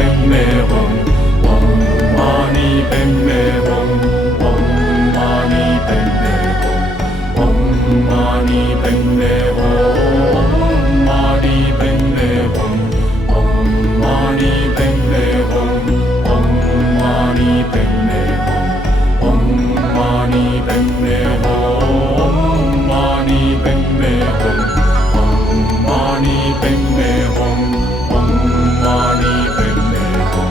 Padme Hum, Om Mani Padme Hum, Om Mani Padme Hum, Om Mani Padme Hum, Om Mani Padme Hum, Om Mani Padme Hum, Om Mani Padme Hum, Om Mani Padme Hum, Om Mani Padme Hum, Om Mani Padme Hum, Om Mani Padme Hum.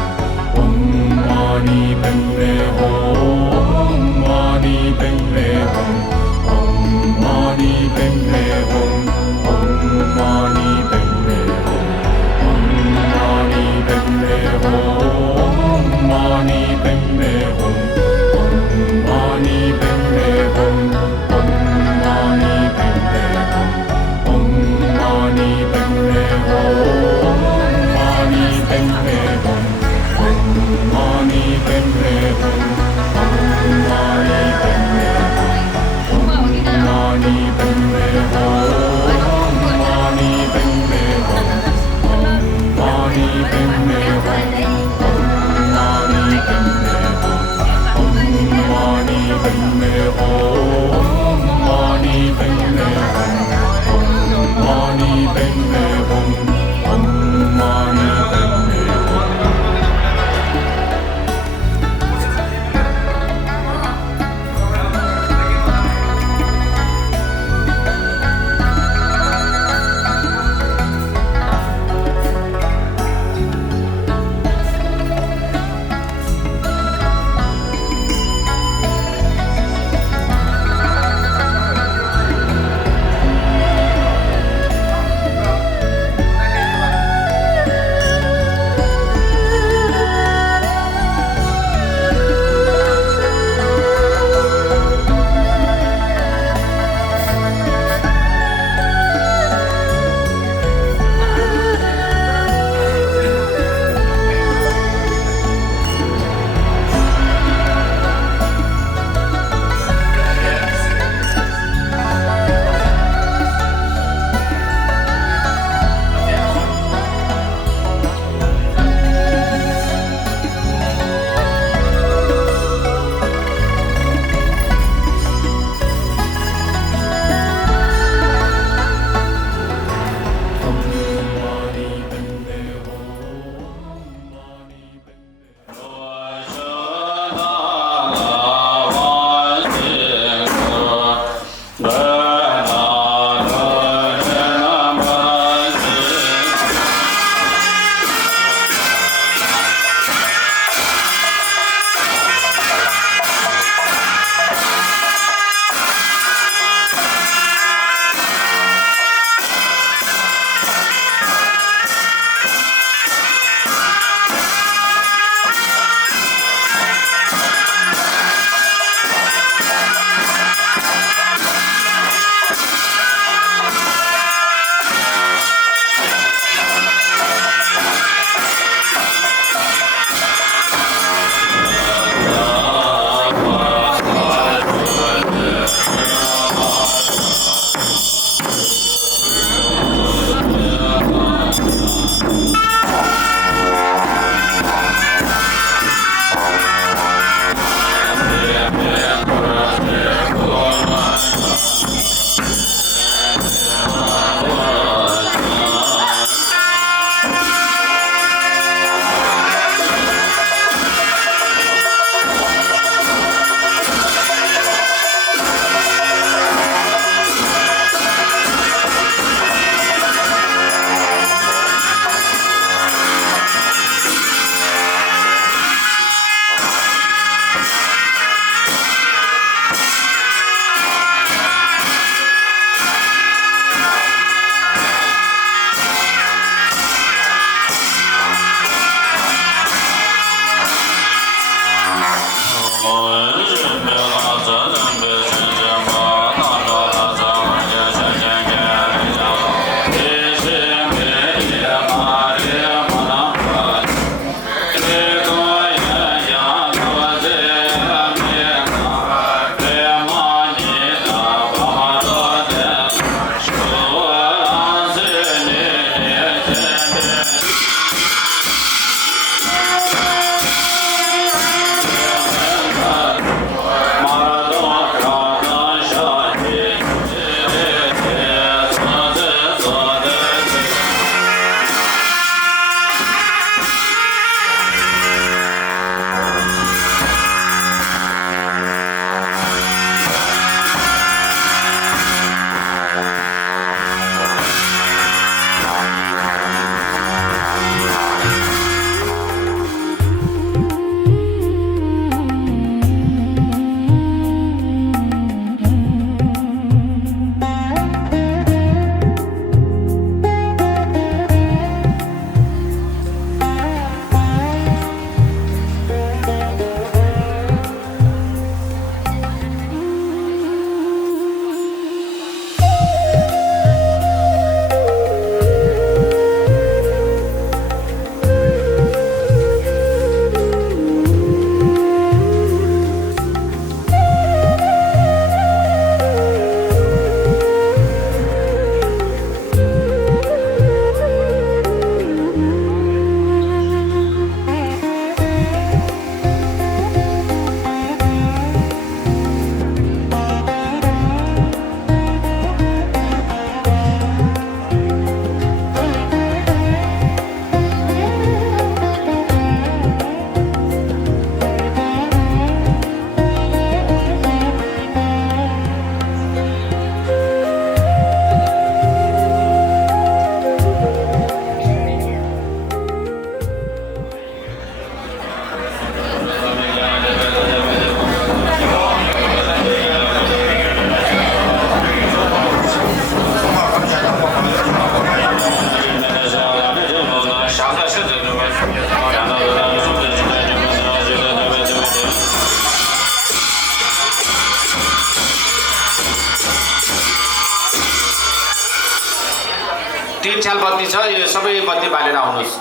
तीन छाल बत्ती छ यो सबै बत्ती बालेर आउनुहोस्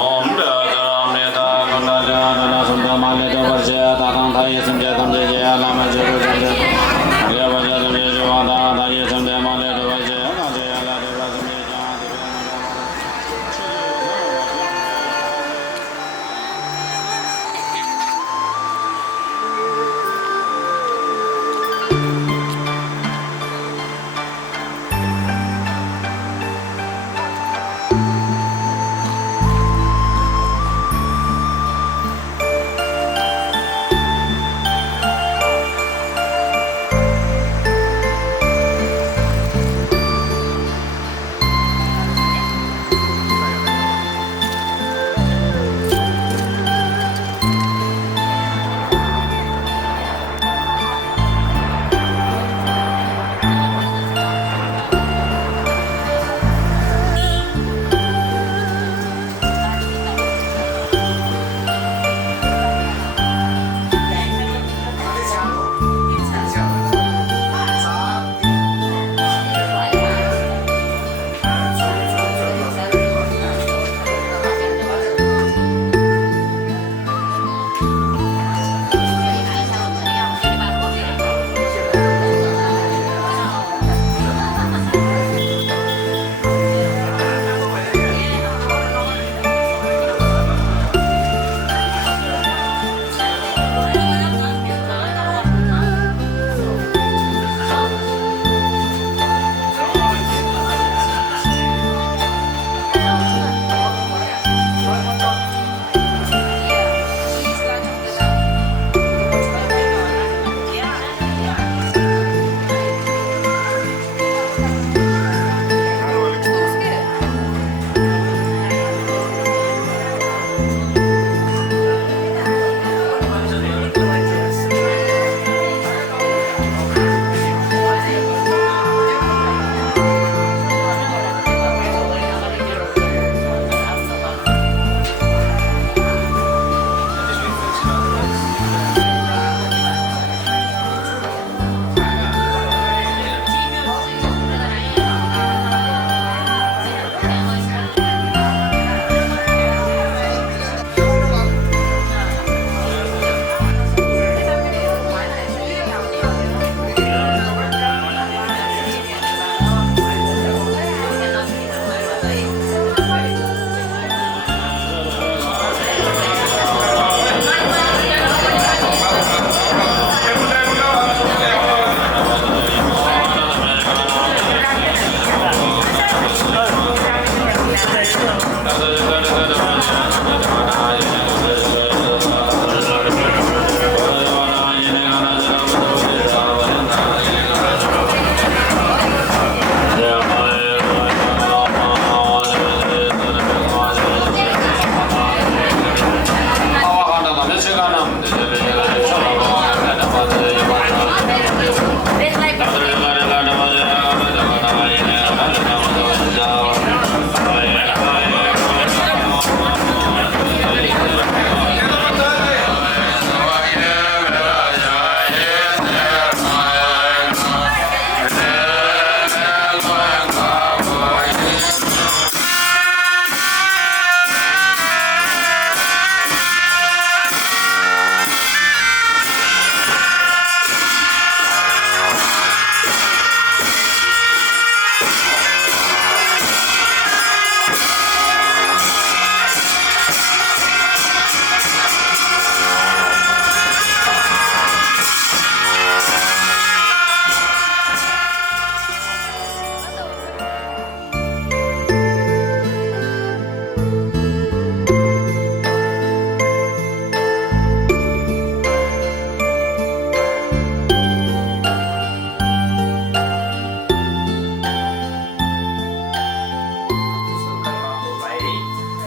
ओम नेता गण्डा सन्त माले वर्ष ताताङ थाय सन्जय तन्जय जय लामा जय जय जय बजा जय जवादा थाय सन्जय माले वर्ष जय ला देवा सन्जय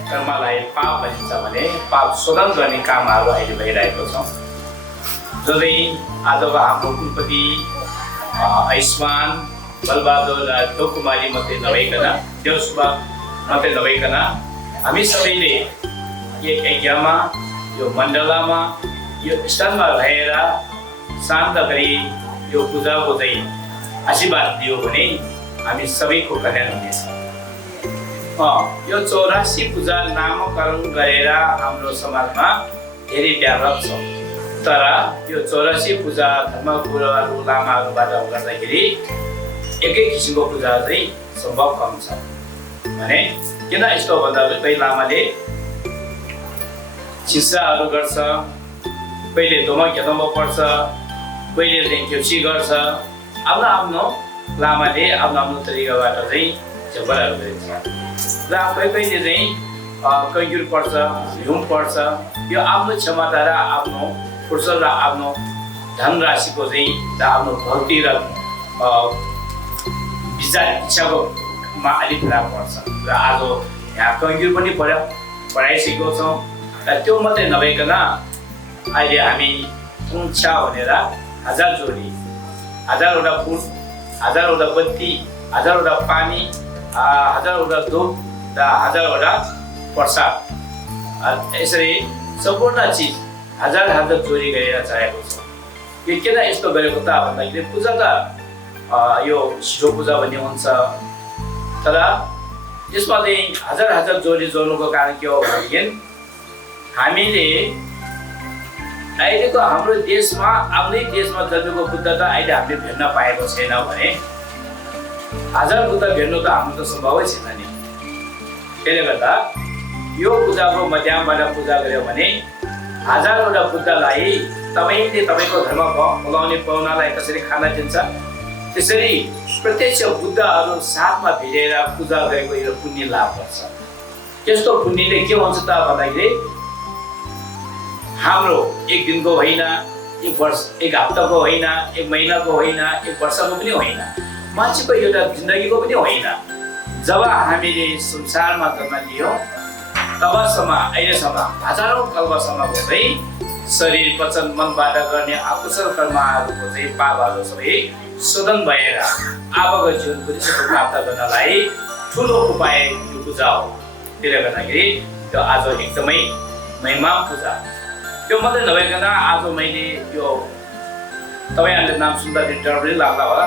कर्मलाई पाप भनिन्छ भने पाप शोधन गर्ने कामहरू अहिले भइरहेको छ। जो चाहिँ आजको हाम्रो कुलपति आयुष्मान बलबहादुर चौकुमारी मात्रै नभइकन देवसुभा मात्रै नभइकन हामी सबैले एक यज्ञमा यो मण्डलामा यो स्थानमा रहेर शान्त गरी यो पूजाको चाहिँ आशीर्वाद दियो भने हामी सबैको कल्याण हुनेछ। यो 84 पूजा नामकरण गरेर हाम्रो समाजमा धेरै व्यापक छ, तर यो 84 पूजा धर्मगुरुहरू लामाहरूबाट गर्दाखेरि एकै किसिमको पूजा चाहिँ सम्भव कम छ। भने किन यस्तो भन्दा कोही लामाले चिसाहरू गर्छ, कहिले दोमा खेदम्ब पर्छ, कहिले चाहिँ खेप्सी गर्छ। आफ्नो आफ्नो लामाले आफ्नो आफ्नो तरिकाबाट चाहिँ झपराहरू गरिन्छ र कहिले चाहिँ कैँकुर पर्छ, हिउँ पर्छ। यो आफ्नो क्षमता र आफ्नो फुर्सद र आफ्नो धनराशिको चाहिँ र आफ्नो भक्ति र विचार इच्छाको मा अलिक फरक पर्छ। र आज यहाँ कैँकुर पनि पढाइसकेको छौँ र त्यो मात्रै नभइकन अहिले हामी थुङ्छा भनेर 1000 जोडी, 1000वटा फुल, 1000वटा बत्ती, 1000वटा पानी, 1000वटा धुप र 1000वटा प्रसाद, यसरी सम्पूर्ण चिज 1000 जोडी गरेर चढाएको छ। यो किन यस्तो गरेको त भन्दाखेरि पूजा त यो शिव पूजा भन्ने हुन्छ, तर यसमा चाहिँ 1000 जोडी जोड्नुको कारण के हो भनेदेखि हामीले अहिलेको हाम्रो देशमा आफ्नै देशमा जन्मेको बुद्ध त अहिले हामीले भेट्न पाएको छैन भने 1000 बुद्ध भेट्नु त हाम्रो त सम्भवै छैन नि। त्यसले गर्दा यो पूजाको माध्यमबाट पूजा गर्यो भने 1000वटा बुद्धलाई तपाईँले तपाईँको धर्म बोलाउने पाहुनालाई कसरी खाना दिन्छ, त्यसरी प्रत्यक्ष बुद्धहरू साथमा भिडेर पूजा गरेको यो पुण्य लाभ गर्छ। त्यस्तो पुण्यले के हुन्छ त भन्दाखेरि हाम्रो एक दिनको होइन, एक वर्ष, एक हप्ताको होइन, एक महिनाको होइन, एक वर्षको पनि होइन, मान्छेको एउटा जिन्दगीको पनि होइन। जब हामीले संसारमा जन्म लियौँ तबसम्म अहिलेसम्म हजारौँ कल्पसम्मको चाहिँ शरीर वचन मनबाट गर्ने अकुशल कर्महरूको चाहिँ पापहरू सबै शोधन भएर अबको जीवनको सुख प्राप्त गर्नलाई ठुलो उपाय यो पूजा हो। त्यसले गर्दाखेरि त्यो आज एकदमै महिमा पूजा। त्यो मात्रै नभइकन आज मैले यो तपाईँहरूले नाम सुन्दा इन्टर पनि लाग्ला होला,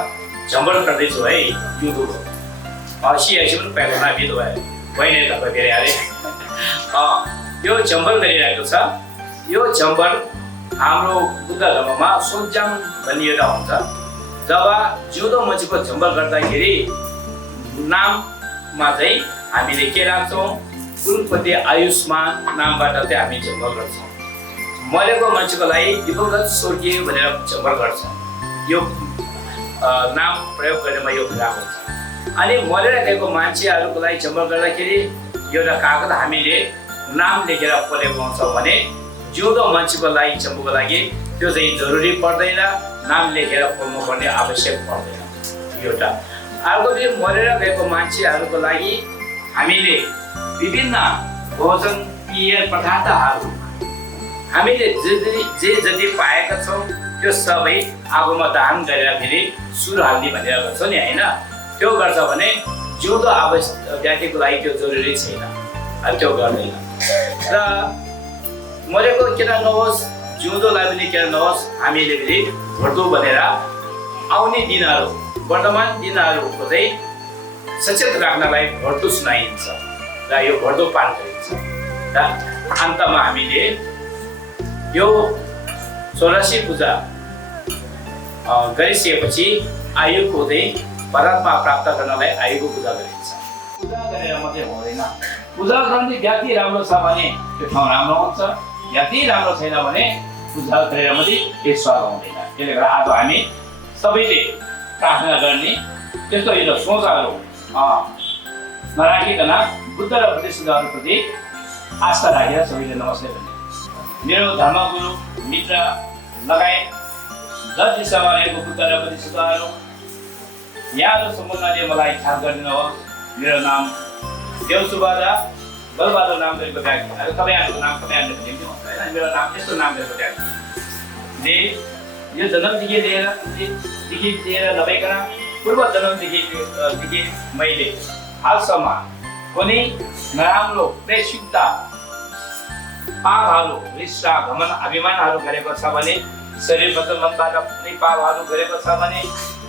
झम्बर गर्दैछु है युट्युबको सिआइसी पनि पाएको नामिलो भयो होइन तपाईँ फेरि अरे यो झम्बर गरिरहेको छ। यो झम्बर हाम्रो बुद्ध धर्ममा सोमजाङ भन्ने एउटा हुन्छ। जब जिउँदो मान्छेको झम्बर गर्दाखेरि नाममा चाहिँ हामीले के राख्छौँ, कुलपति आयुष्मान नामबाट चाहिँ हामी झम्बर गर्छौँ। मरेको मान्छेको लागि दिवंगत स्वर्गीय भनेर झम्बर गर्छ। यो नाम प्रयोग गर्नेमा यो कुरा हुन्छ। अनि मरेर गएको मान्छेहरूको लागि झम्बर गर्दाखेरि एउटा कागज हामीले नाम लेखेर पोलेको हुन्छ भने जिउँदो मान्छेको लागि झम्बरको लागि त्यो चाहिँ जरुरी पर्दैन, नाम लेखेर पोल्नु पर्ने आवश्यक पर्दैन एउटा। अर्को चाहिँ मरेर गएको मान्छेहरूको लागि हामीले विभिन्न भोजन पेय पदार्थहरू हामीले जे जति पाएका छौँ त्यो सबै आगोमा दान गरेर फेरि सुर हाल्ने भनेर गर्छ नि होइन। त्यो गर्छ भने जिउँदो व्यक्तिको लागि त्यो जरुरी छैन, त्यो गर्दैन। र मरेको किन नहोस्, जिउँदोलाई पनि किन नहोस्, हामीले फेरि भर्दो भनेर आउने दिनहरू वर्तमान दिनहरूको चाहिँ सचेत राख्नलाई भर्दो सुनाइन्छ र यो भर्दो पाठ गरिन्छ। र अन्तमा हामीले यो 84 पूजा गरिसकेपछि आयुको चाहिँ परमात्मा प्राप्त गर्नलाई आयुको पूजा गरिन्छ। पूजा गरेर मात्रै हुँदैन, पूजा गर्ने व्यक्ति राम्रो छ भने त्यो ठाउँ राम्रो हुन्छ, व्यक्ति राम्रो छैन भने पूजा गरेर मात्रै त्यो स्वाद हुँदैन। त्यसले गर्दा आज हामी सबैले प्रार्थना गर्ने त्यस्तो यो सोचहरू नराखिकन बुद्ध र बुद्धिस्टहरूप्रति आस्था राखेर सबैले नमस्ते भन्ने। मेरो धर्मगुरु मित्र लगायत जति दिशामा रहेको बुद्ध र बुद्धिस्टहरू यहाँहरू सम्पूर्णले मलाई ख्याल गरिदिनुहोस्। मेरो नाम देव सुब्बा बलबहादुर नाम गरेको व्यक्ति। तपाईँहरूको नाम तपाईँहरूले भनिदिनु होइन, मेरो नाम त्यस्तो नाम गरेको व्यक्तिले यो जन्मदेखि लिएर नभइकन पूर्व जन्मदेखि मैले हालसम्म कुनै नराम्रो प्रेषितता पापहरू रिसा घमन अभिमानहरू गरेको छ भने शरीर वचन मनबाट कुनै पापहरू गरेको छ भने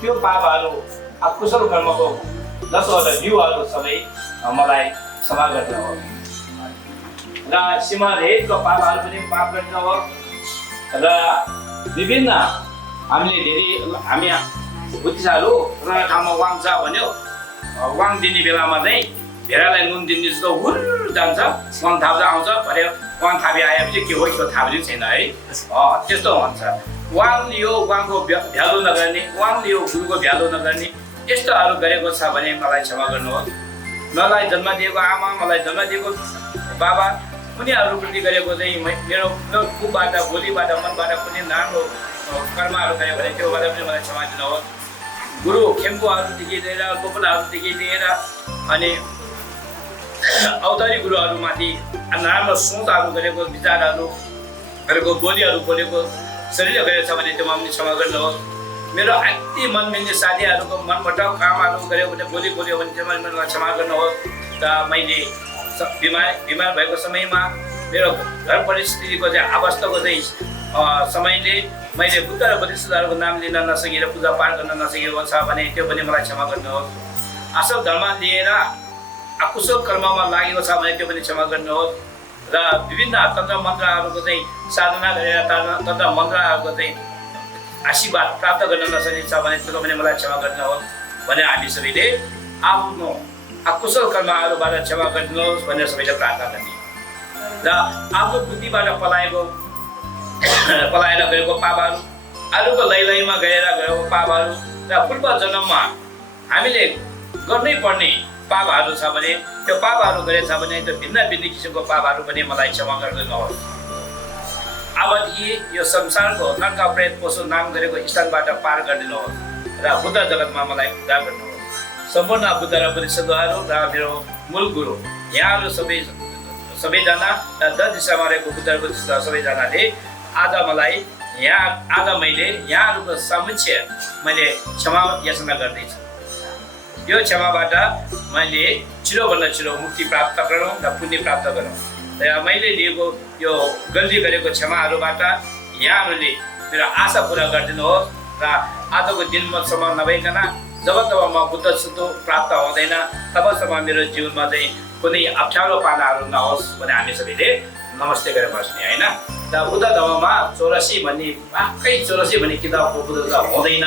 त्यो पापहरू अकुशल कर्मको 10 वटा जीवहरू सबै मलाई क्षमा गर्नुहोस् र सीमा रहितको पापहरू पनि माफ गर्नुहोस् र विभिन्न हामी बुद्धिसाहरू पुरानो ठाउँमा वाङ छ भन्यो वाङ दिने बेलामा चाहिँ भेडालाई नुन दिने जस्तो हुर जान्छ वाङ थाप्दा आउँछ भने वाङ थापी आएपछि के हो त्यो थाहा पनि छैन है त्यस्तो हुन्छ वाङ लियो वाङको भ्यालु नगर्ने वाङ लियो गुरुको भ्यालु नगर्ने यस्तोहरू गरेको छ भने मलाई क्षमा गर्नुहोस् मलाई जन्म दिएको आमा मलाई जन्म दिएको बाबा उनीहरूप्रति गरेको चाहिँ मेरो कुबाट बोलीबाट मनबाट कुनै नराम्रो कर्महरू गऱ्यो भने त्योबाट पनि मलाई क्षमा दिनुहोस् गुरु खेम्पुहरूदेखि लिएर गोपनाहरूदेखि लिएर अनि अवतारी गुरुहरूमाथि नराम्रो सोचहरू गरेको विचारहरू गरेको बोलीहरू बोलेको शरीर गरेको छ भने त्योमा पनि क्षमा गर्नुहोस् मेरो अति मन मिल्ने साथीहरूको मनमुटाव कामहरू गऱ्यो भने बोल्यो भने त्योमा पनि मलाई क्षमा गर्नुहोस् र मैले बिमार भएको समयमा मेरो घर परिस्थितिको चाहिँ अवस्थाको चाहिँ समयले मैले बुद्ध र बुद्धिस्टहरूको नाम लिन नसकेर पूजा पाठ गर्न नसकेको छ भने त्यो पनि मलाई क्षमा गर्नुहोस् असल धर्म लिएर अकुशल कर्ममा लागेको छ भने त्यो पनि क्षमा गर्नुहोस् र विभिन्न तन्त्र मन्त्रहरूको चाहिँ साधना गरेर तन्त्र मन्त्रहरूको चाहिँ आशीर्वाद प्राप्त गर्न नसकेको छ भने त्यो पनि मलाई क्षमा गर्नुहोस् भने हामी सबैले आफ्नो अकुशल कर्महरूबाट क्षमा गरिदिनुहोस् भनेर सबैले प्रार्थना गर्ने र आफ्नो बुद्धिबाट पलाएर गएको पापहरू अरूको लैलैमा गएर गएको पापहरू र पूर्व जन्ममा हामीले गर्नै पर्ने पापहरू छ भने त्यो पापहरू गरेछ भने त्यो भिन्न किसिमको पापहरू पनि मलाई क्षमा गरिदिनुहोस् अबदेखि यो संसारको नर्क प्रेत पशु नाम गरेको स्थानबाट पार गरिदिनुहोस् र बुद्ध जगतमा मलाई उद्धार गर्नुहोस् सम्पूर्ण बुद्ध र बुद्धिस्टहरू र मेरो मूल गुरु यहाँहरू सबैजना र 10 दिशामा रहेको बुद्ध र बुद्धिस्ट सबैजनाले आज मैले यहाँहरूको समक्ष मैले क्षमा याचना गर्दैछु यो क्षमाबाट मैले छिटोभन्दा छिटो मुक्ति प्राप्त गरौँ र पुण्य प्राप्त गरौँ र मैले लिएको यो गल्ती गरेको क्षमाहरूबाट यहाँहरूले मेरो आशा पुरा गरिदिनुहोस् र आजको दिनसम्म नभइकन जब म बुद्ध सुतो प्राप्त हुँदैन तबसम्म मेरो जीवनमा चाहिँ कुनै अप्ठ्यारो पानाहरू नहोस् भने हामी सबैले नमस्ते गरेर बस्ने होइन र बुद्ध धर्ममा 84 भन्ने वाक्कै 84 भन्ने किताबको बुद्ध हुँदैन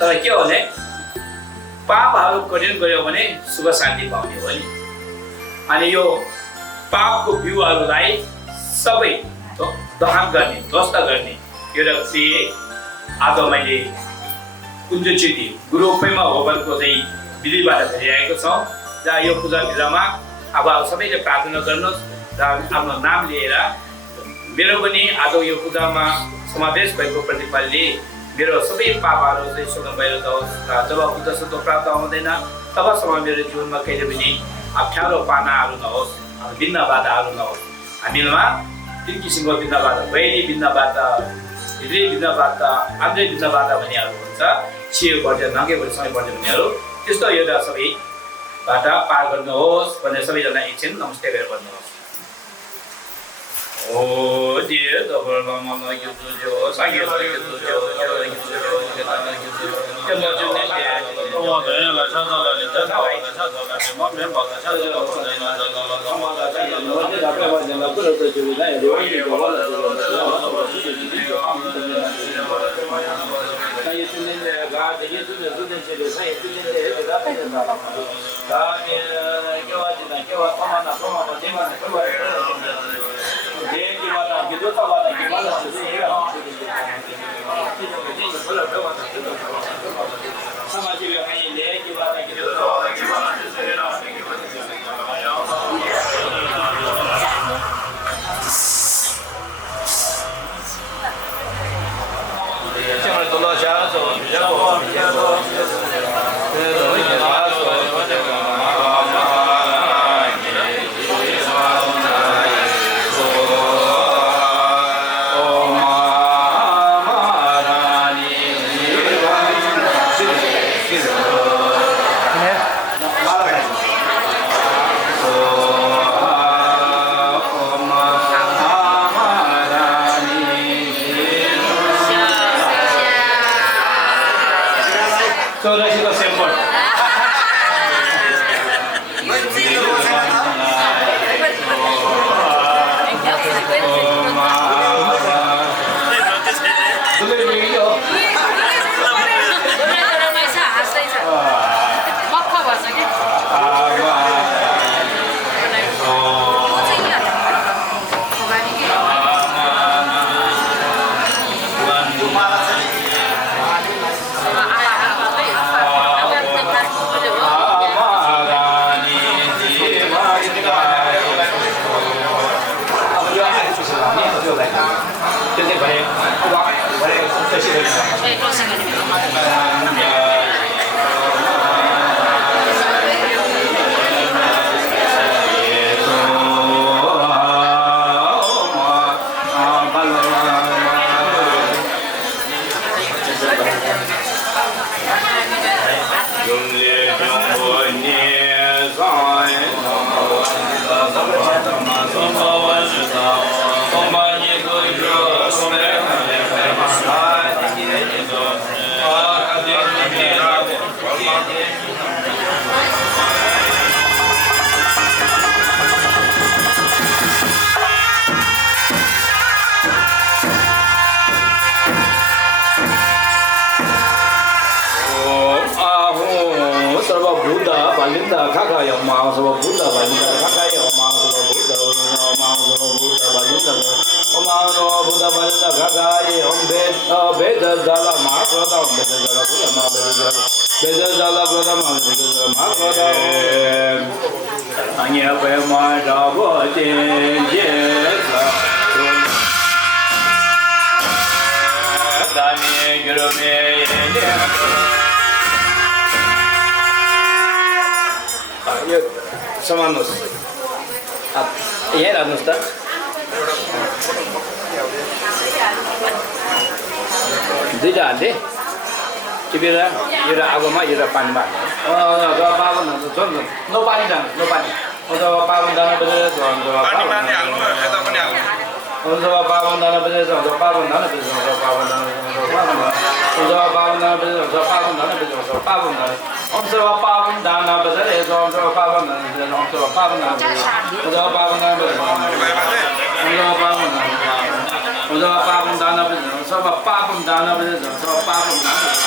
तर के हो भने पापहरू कठिन गऱ्यो भने शुभ शान्ति पाउने हो नि अनि यो पापको बिउहरूलाई सबै दहन गर्ने ध्वस्त गर्ने एउटा आज मैले कुञ्जचिती गुरुपेमा होबलको चाहिँ विधिबाट गरिरहेको छौँ र यो पूजा भित्रमा अब सबैले प्रार्थना गर्नुहोस् र आफ्नो नाम लिएर मेरो पनि आज यो पूजामा समावेश भएको प्रतिफलले मेरो सबै पापहरू चाहिँ सुन्न भएर जाओस् र जब बुद्ध सुतो प्राप्त हुँदैन तबसम्म मेरो जीवनमा कहिले पनि अप्ठ्यारो पानाहरू नहोस् भिन्न बाधाहरू नहोस् हामीमा 3 किसिमको भिन्न बाधा वैरी भिन्न बाधा भित्री भिन्न बाधा आन्द्रिक भिन्न बाधा भन्नेहरू हुन्छ छियो पर्छ नगे पर्छ समय पर्छ भन्नेहरू त्यस्तो एउटा सबैबाट पार गर्नुहोस् भनेर सबैजना एकछिन नमस्ते गरेर भन्नुहोस् ओ dear the world mama you do your sang you do your cái lo chuyện này ô đấy là sao đó là đến đâu là sao đó là món miếng bạc là sao đó là không là cái gì nó cái là cái vấn đề là cứ được từ này rồi thì có là cái gì chuyện này gà thì cái chuyện này sẽ được sai chuyện này thì đã phải là cái cái vấn đề là cái vấn không mà thế mà cái vấn đề gimana gitu sama gimana sih ya sama juga kayak ini gimana gitu jangan tolong jangan त्यो चाहिँ भने भने त्यसरी समान्नुहोस् यहीँ राख्नुहोस् त दुईवटा हाल्थे टिपेर एउटा आगोमा एउटा पानीमा हाल्ने पावन नो पानी जानु नो पानी पावन दाना बजेर पावन दाना बजेर पावन दाना बजेर पावन दाना बजेर पावन दाना बजेर पावन दाना पावन दाना बजेर पावन दाना पावन दाना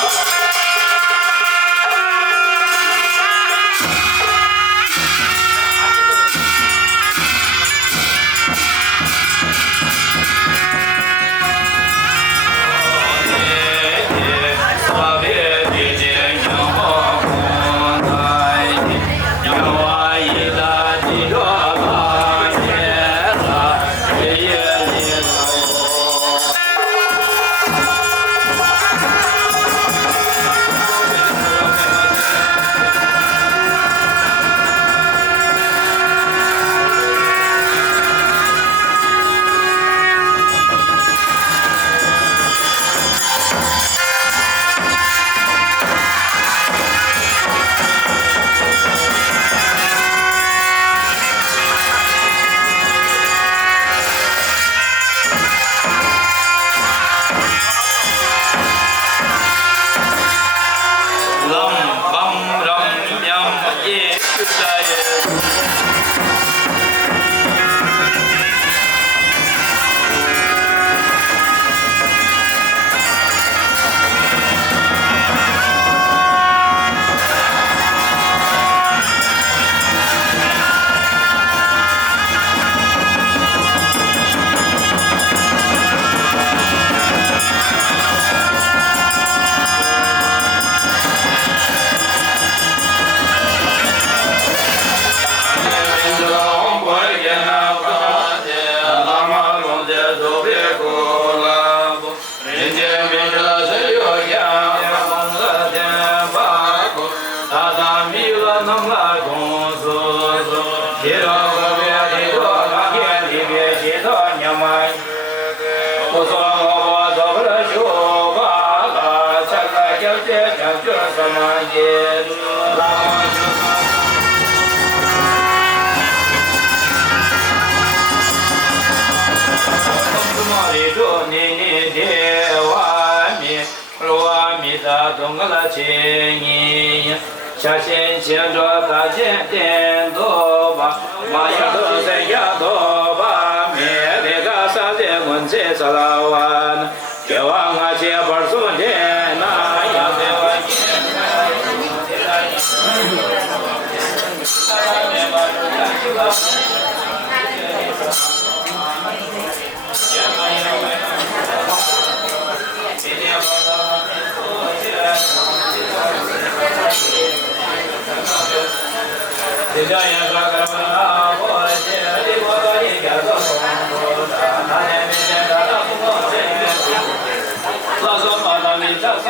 Jaya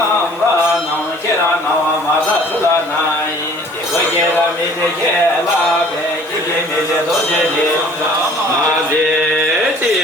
남바 남케라 나와 마사 줄라나이 대거게라 메제게라 베게게 메제도제제 마제제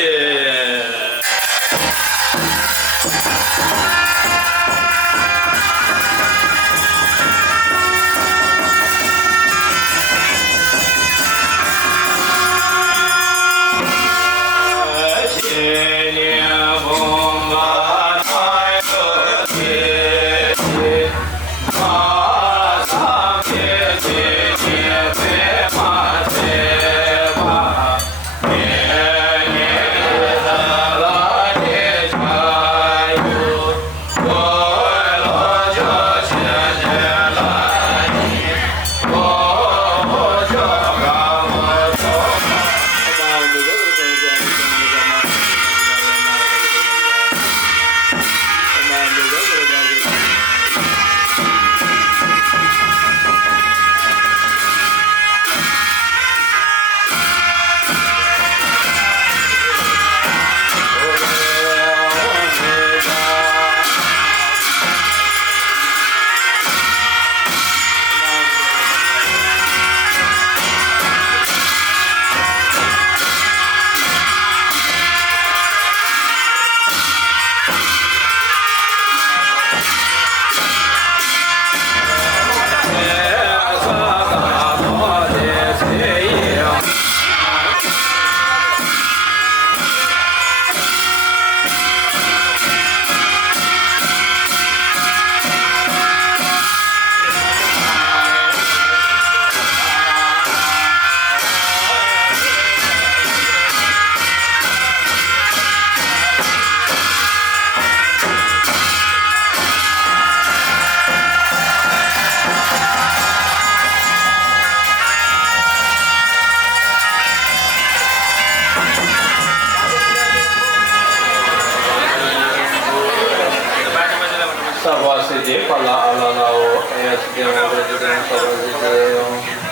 Sabasidi pala alalao esdem presiden sabasidi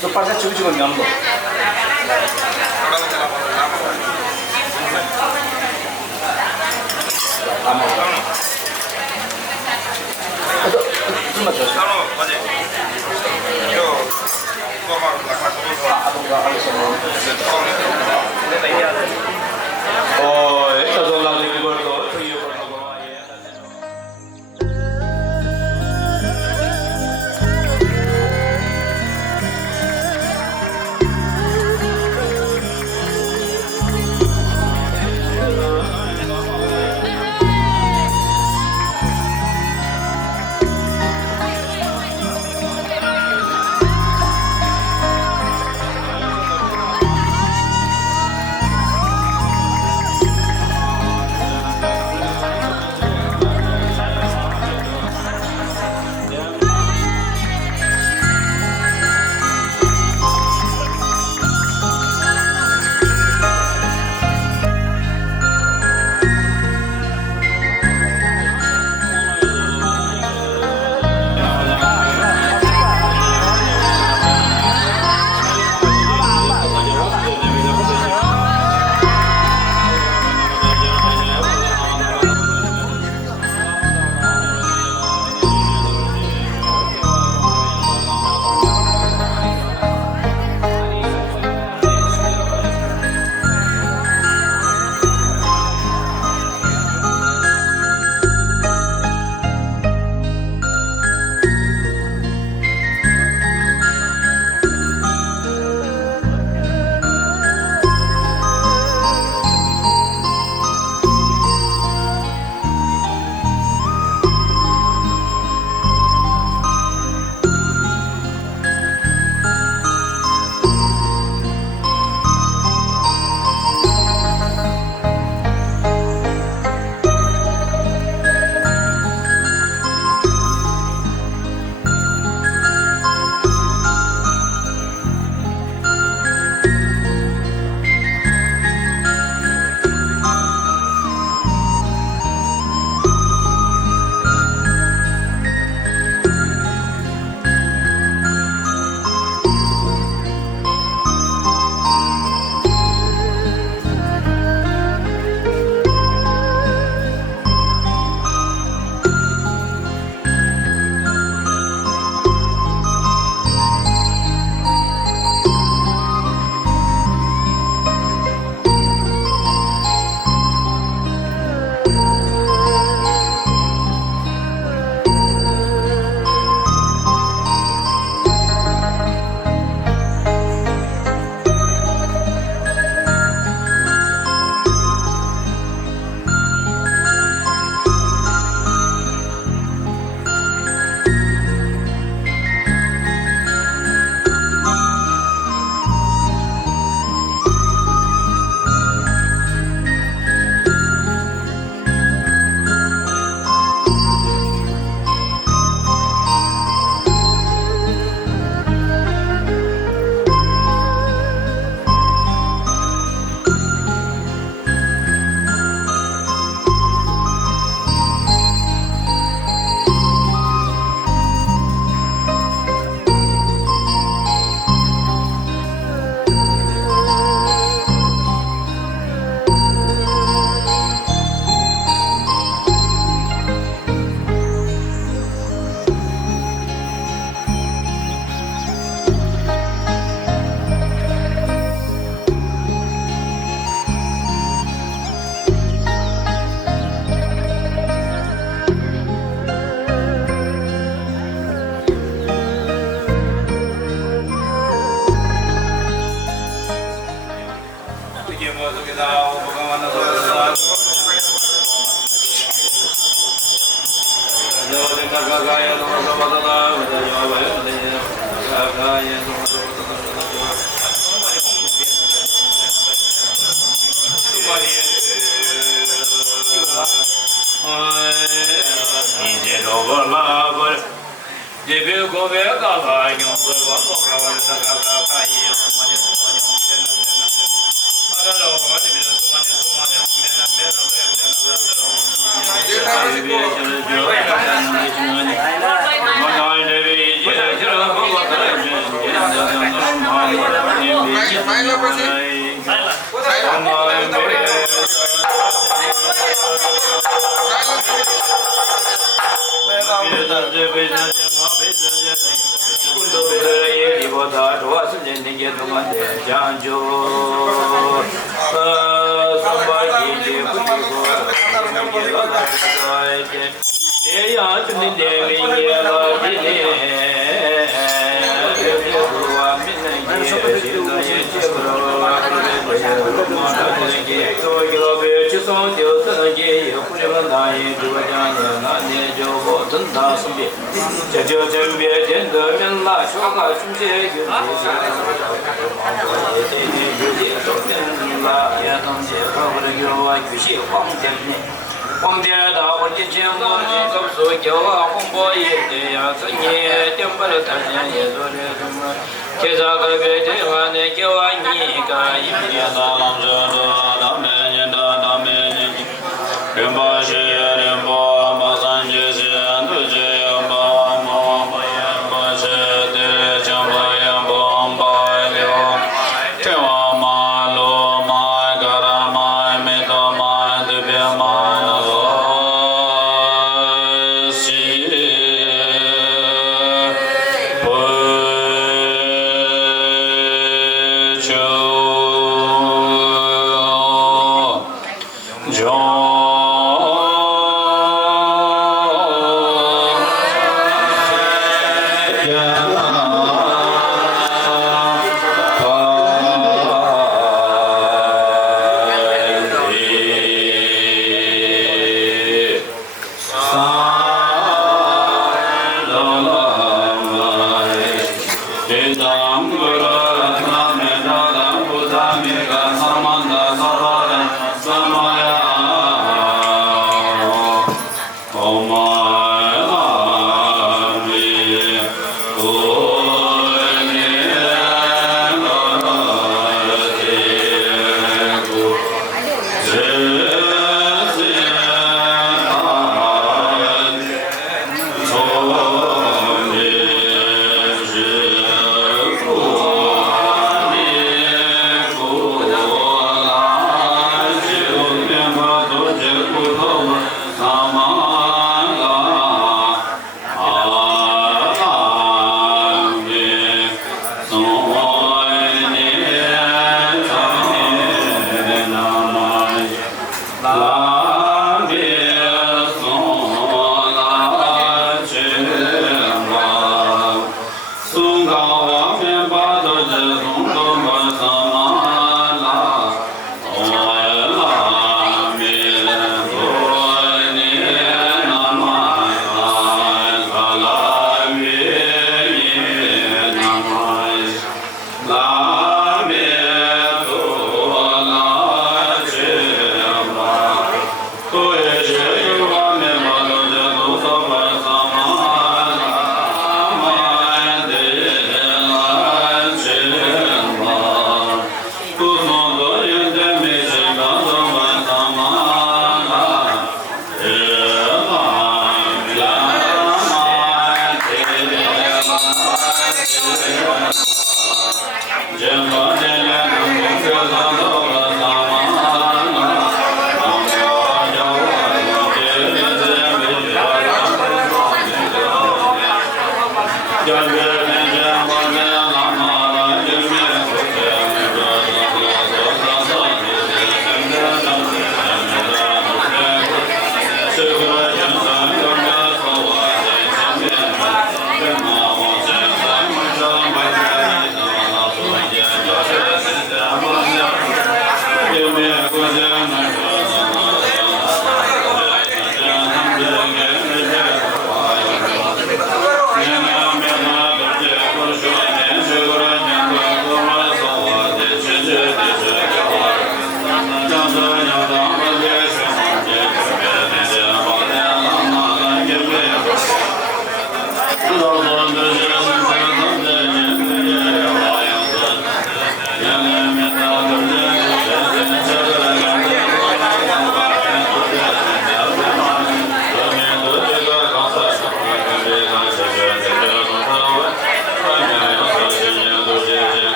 저 빠져 주고 명도 oh eso la de gordo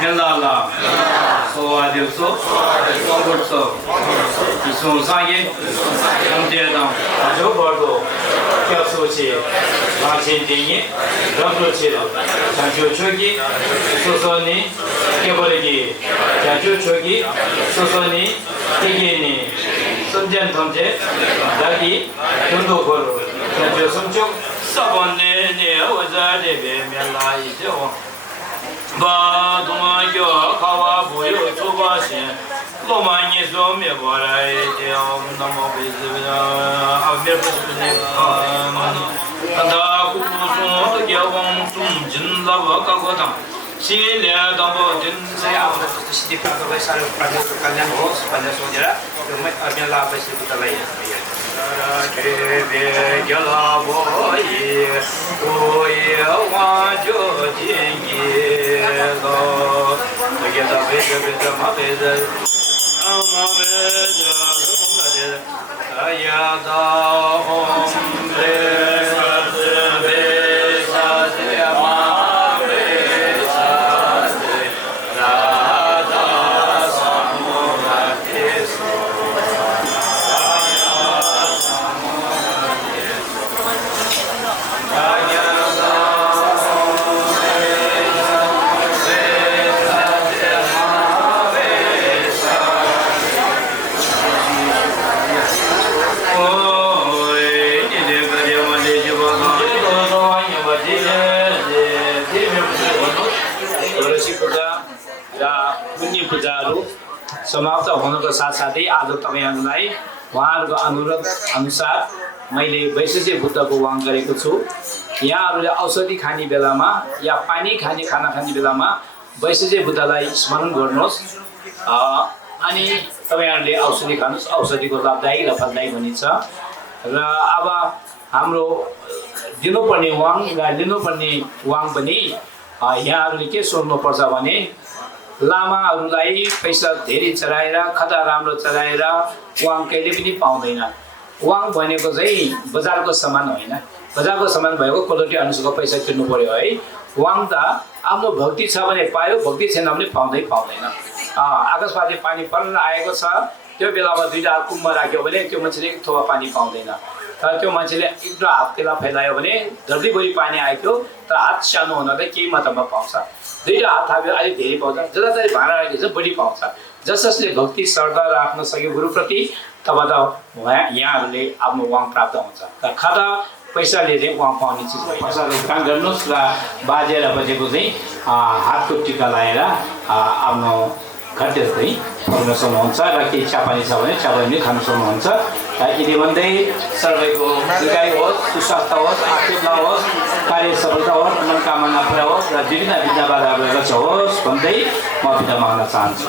Melala, Soadilso, Ogurso, Isonsagi, Amdedam, Ajobordo, Kelsuchi, Machin Rambuchi, Chanchu Chogi, Susoni, Keborigi, Chanchu Chogi, Susoni, Tigini, Sunjan Tomje, Dagi, Tundokoro, Chanchu Sumchuk, Sabone, Wazade, Mela, Ba Dumagyo, Kawa Buyo, Tubashi, Lomani Zomi, Borai, Namo Bizina, Avir, Anda Kusu, Yawam Sum, Jin Lava Kagotam, Silia Dambo, Din Saya, Sidika, Vesal, Kalyan Rose, Panasodra, Amela Basitalaya. Gela boy, boy, want you jingy, Lord. Together with the mother, Ayada, समाप्त हुनुको साथसाथै आज तपाईहरुलाई उहाँहरुको अनुरोध अनुसार मैले वैशेषिक बुद्धको Wang गरेको छु। यहाँहरुले औषधि खाने बेलामा या पानी खाने खाना खाने बेलामा वैशेषिक बुद्धलाई स्मरण गर्नुहोस् अनि तपाईहरुले औषधि खानुस्। औषधिको लाभदायी र फलदायी हुनेछ। र अब हाम्रो दिनुपर्ने वाङ र लिनुपर्ने वाङ पनि यहाँहरुले के सोच्नुपर्छ भने लामाहरूलाई पैसा धेरै चढाएर खदा राम्रो चढाएर वाङ कहिले पनि पाउँदैन। वाङ भनेको चाहिँ बजारको सामान होइन। बजारको सामान भएको क्वालिटी अनुसारको पैसा तिर्नु पर्यो है। वाङ त आफ्नो भक्ति छ भने पायो, भक्ति छैन भने पाउँदैन। आकाशबाट पानी पर्न आएको छ, त्यो बेलामा दुईटा कुममा राख्यो भने त्यो मान्छेले एक थोपा पानी पाउँदैन। तर त्यो मान्छेले एउटा हात केला फैलायो भने धरतीभरि पानी आएको, तर हात सानो हुँदा केही मात्रामा पाउँछ। दुईटा हात थाप्यो अलिक धेरै पाउँछ, जताततै भाँडा राखेको छ बढी पाउँछ। जसले भक्ति श्रद्धा राख्न सक्यो गुरुप्रति, तब त यहाँहरूले आफ्नो वाङ प्राप्त हुन्छ। तर खाता पैसाले चाहिँ वाङ पाउने चिज होइन। पैसाहरू काम गर्नुहोस् र बाजेर बजेको चाहिँ हातको टिका लगाएर आफ्नो खाद्य चाहिँ खुवाउन सक्नुहुन्छ र केही चियापानी छ भने चियापानी पनि खान सक्नुहुन्छ। र यदि भन्दै सर्वैको दीर्घायु होस्, सुस्वास्थ्य होस्, आर्थिक लाभ होस्, कार्य सफलता होस्, मनोकामना पुरा होस् र विभिन्न विद्या बाधाहरू होस् भन्दै म बिदा माग्न चाहन्छु।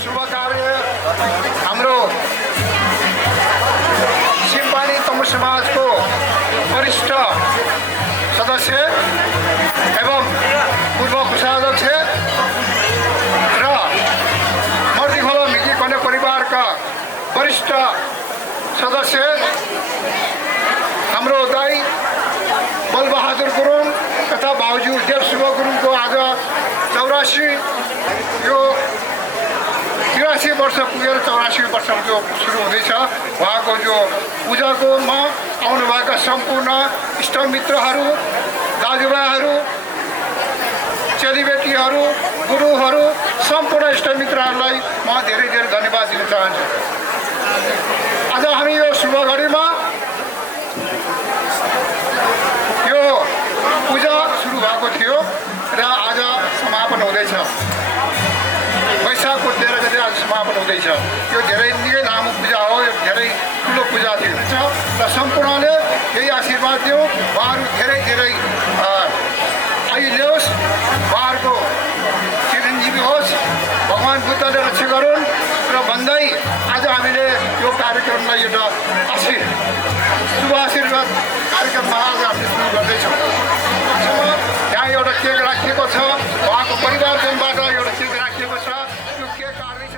शुभ कार्य हाम्रो सिम्पानी तमु समाजको वरिष्ठ सदस्य एवं पूर्व कोषाध्यक्ष र मर्तीखोला मिगी कन्या परिवारका वरिष्ठ सदस्य हाम्रो दाई बलबहादुर गुरुङ तथा भाउजू देवशुभ गुरुङको आज 83 वर्ष पुगेर 84 वर्ष जो सुरु हुँदैछ। उहाँको जो पूजाकोमा आउनुभएका सम्पूर्ण इष्टमित्रहरू, दाजुभाइहरू, चेलीबेटीहरू, गुरुहरू, सम्पूर्ण इष्टमित्रहरूलाई म धेरै धेरै धन्यवाद दिन चाहन्छु। आज हामी यो शुभ घडीमा यो पूजा सुरु भएको थियो र आज समापन हुँदैछ। वैशाखको 13 गते आज समापन हुँदैछ। यो धेरै निकै लामो पूजा हो, यो धेरै ठुलो पूजा थियो र सम्पूर्णले यही आशीर्वाद दियो उहाँहरू धेरै धेरै आइलियोस्, उहाँहरूको चिरञ्जीवी होस्, भगवान् बुद्धले रक्षा गरून् र भन्दै आज हामीले यो कार्यक्रमलाई एउटा शुभ आशीर्वाद कार्यक्रममा आज हामीले सुरु गर्दैछौँ। यहाँ एउटा केक राखिएको छ, उहाँको परिवारजनबाट एउटा केक राखिएको छ, त्यो केक काट्दैछ।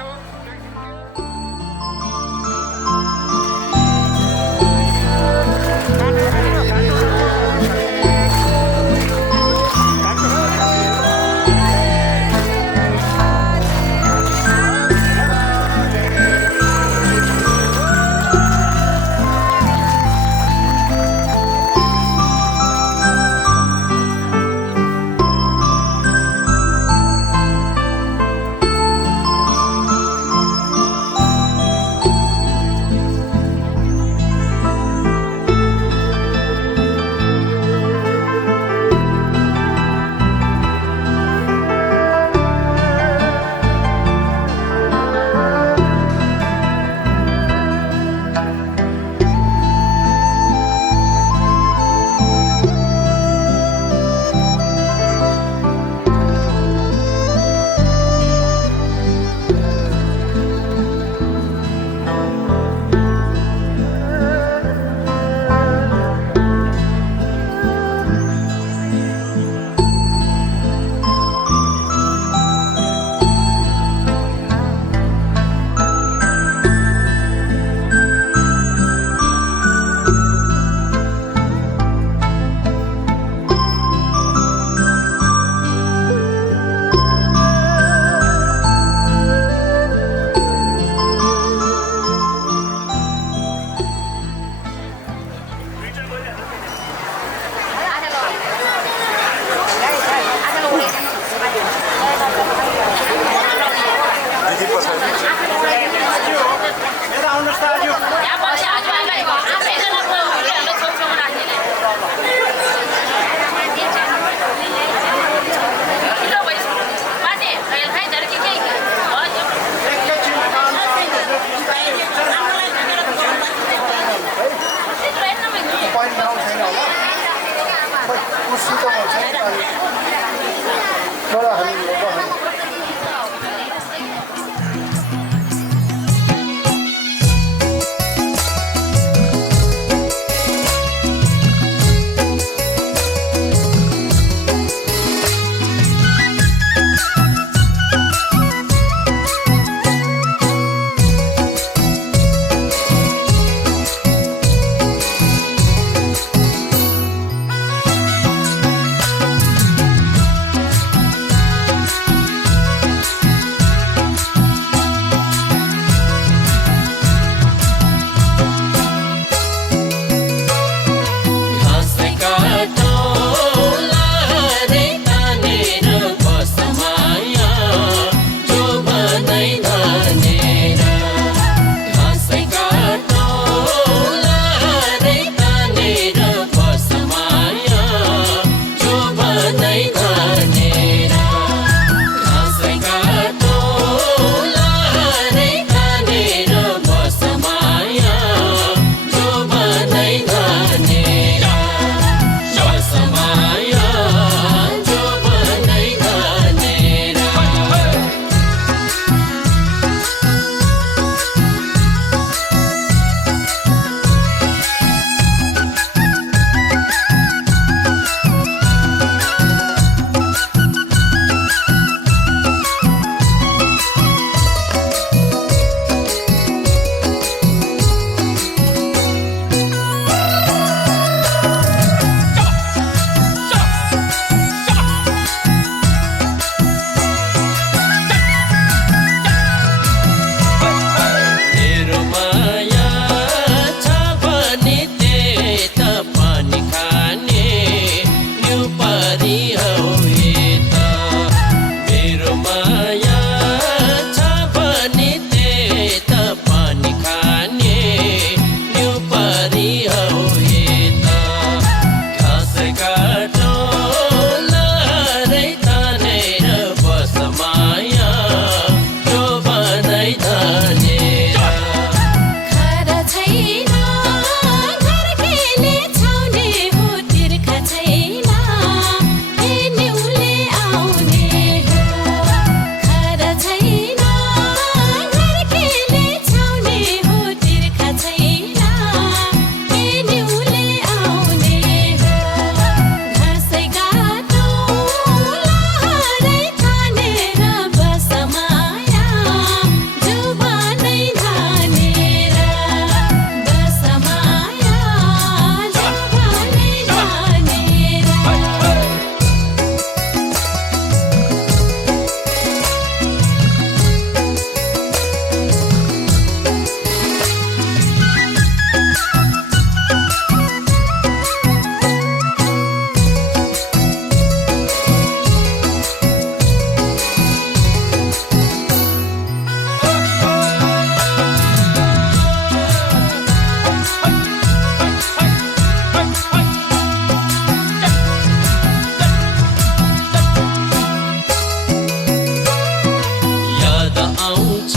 आउँछ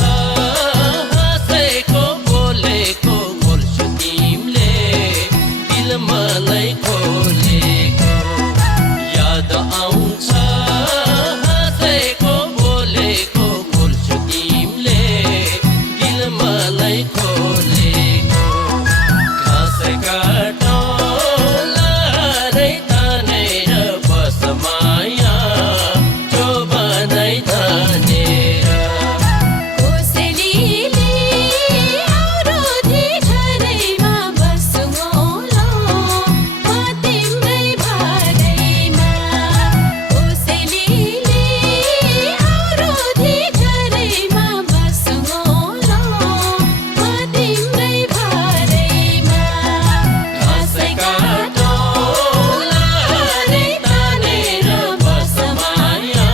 हाँसेको बोलेको बोल्छु तिमीले दिल मलाई खोलेको याद आउँछ हाँसेको बोलेको बोल्छु तिमीले दिल मलाई खोलेको घाँस काटो लारै तानेर बस माया जो बनाइ तानेर कोसेलीले औरोधी घरैमा बसौँलो म तिम्रै भरैमा कोसेलीले औरोधी घरैमा बसौँलो म तिम्रै भरैमा घाँस काटो लारै तानेर बस माया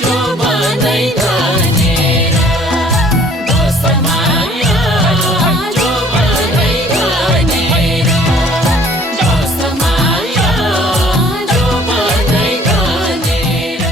जो बनाइ तानेर बस माया जो बनाइ तानेर बस माया जो बनाइ तानेर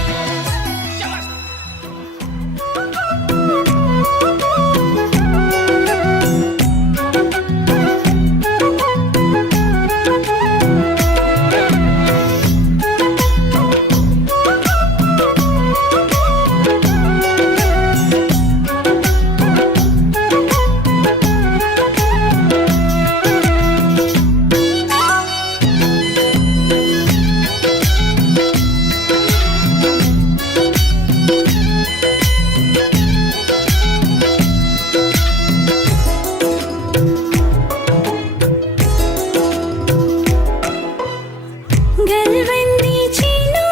गलबन्दी छिनो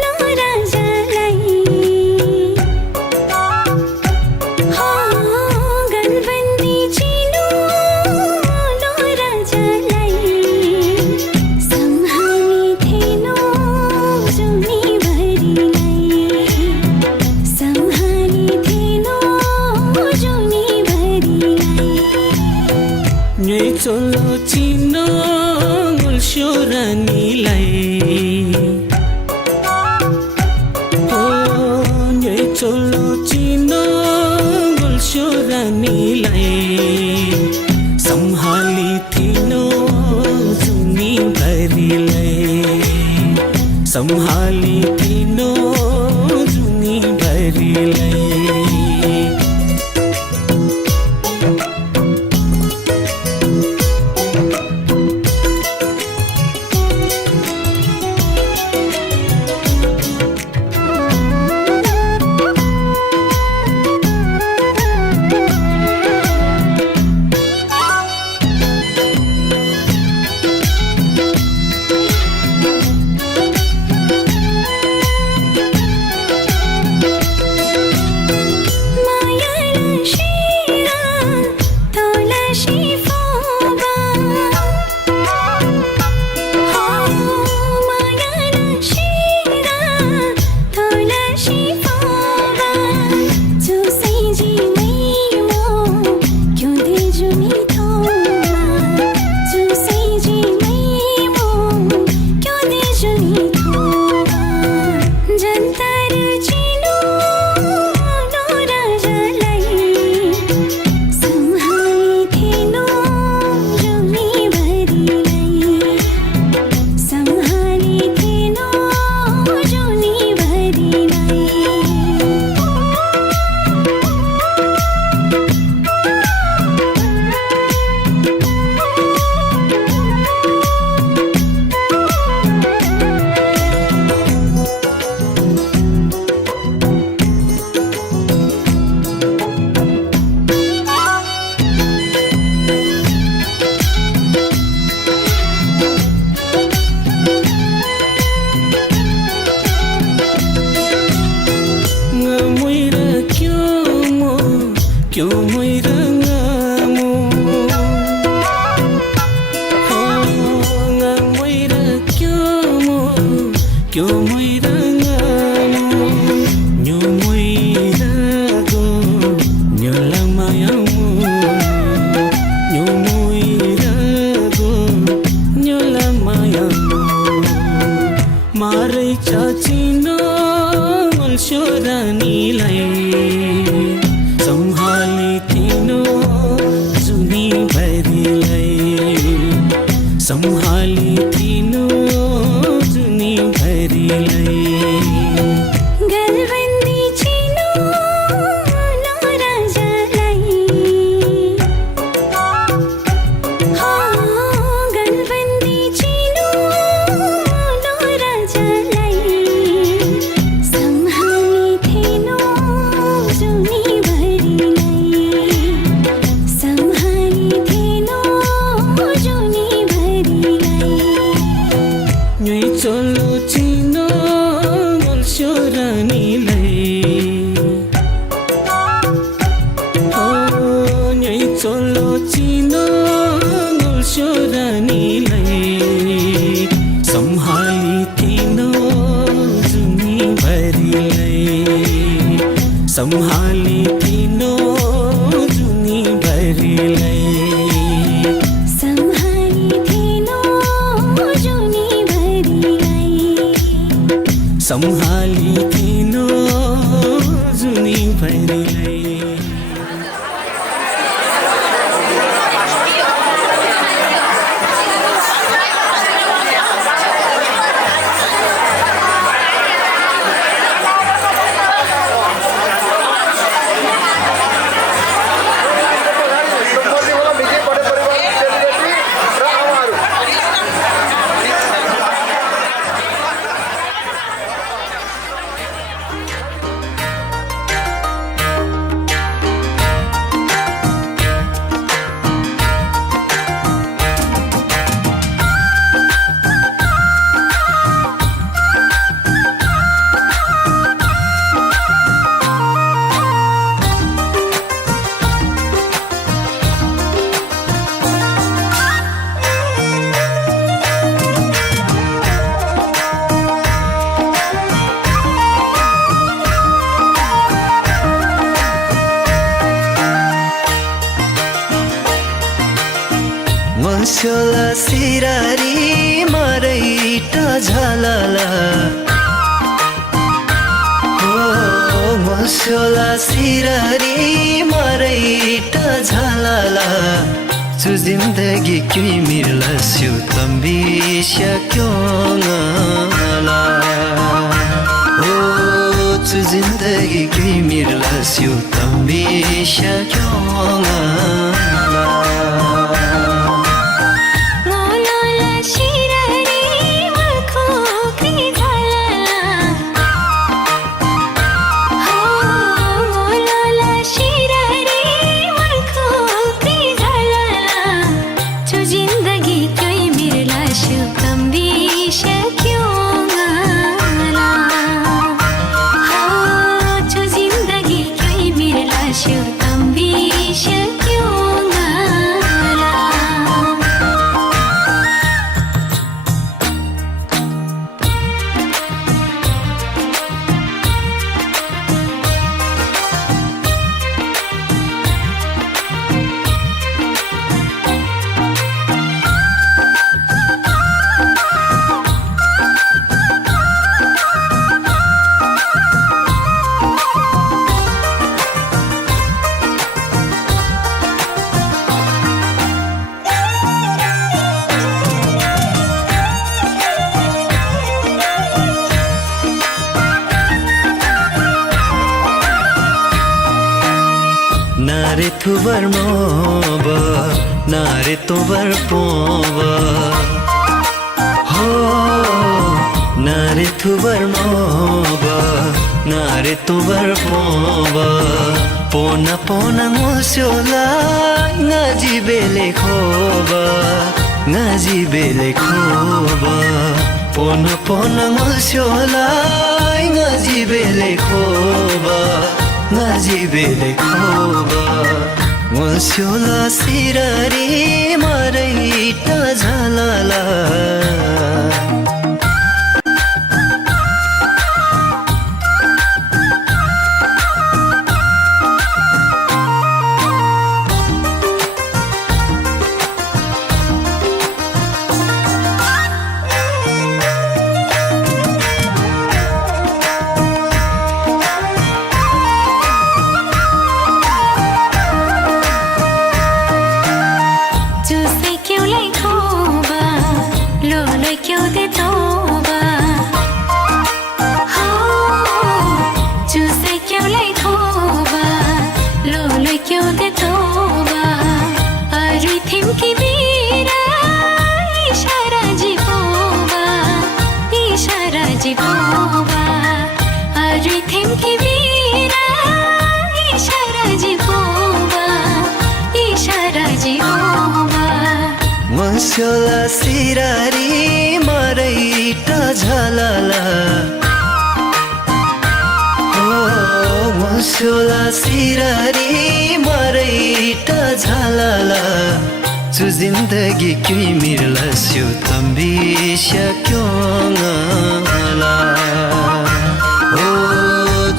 लो राजालाई गलबन्दी छिनो लो राजालाई सम्हाली थिएनौ जुनीभरिलाई सम्हाली थिएनौ जुनीभरिलाई न्यै चोलो चिनो गुल्स्यो रानीलाई हो न्यै चोलो चिनो गुल्स्यो रानीलाई सम्हाली थिनो जुनी भरिलाई सम्हाली थिनो जुनी भरिलाई मारै चाचिनो मल्स्यो रानीलाई सम्हालिदिनु जुनीभरिलाई सम्हालिदिनु जुनीभरिलाई सम्हालिदिनु जुनीभरिलाई मस्योला सिरारी मरैटा झलला हो मस्योला सिरारी मरैटा झलला चु जिन्दगी क्यों मिर्ला स्यु तम्बिस्या क्यों ngala हो चु जिन्दगी क्यों मिर्ला स्यु तम्बिस्या क्यों ngala नारे थुबर मोब नारे तोबर पोब हो नारे थुबर मोब नारे तोबर पोब पोना पोना मुस्योला ngaji bele khoba ngaji bele khoba pona pona musiola ngaji bele khoba ngaji bele khoba musiola sirari maraita zhalala मुस्योला Sirari मराइटा झलला हो मुस्योला सिरारी मराइटा झलला चु जिन्दगी क्यों मिर्ला स्यु तम्बिस्या क्यों ngala हो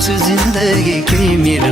चु जिन्दगी क्यों मिर्ला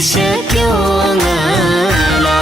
बिर्स्यो नाला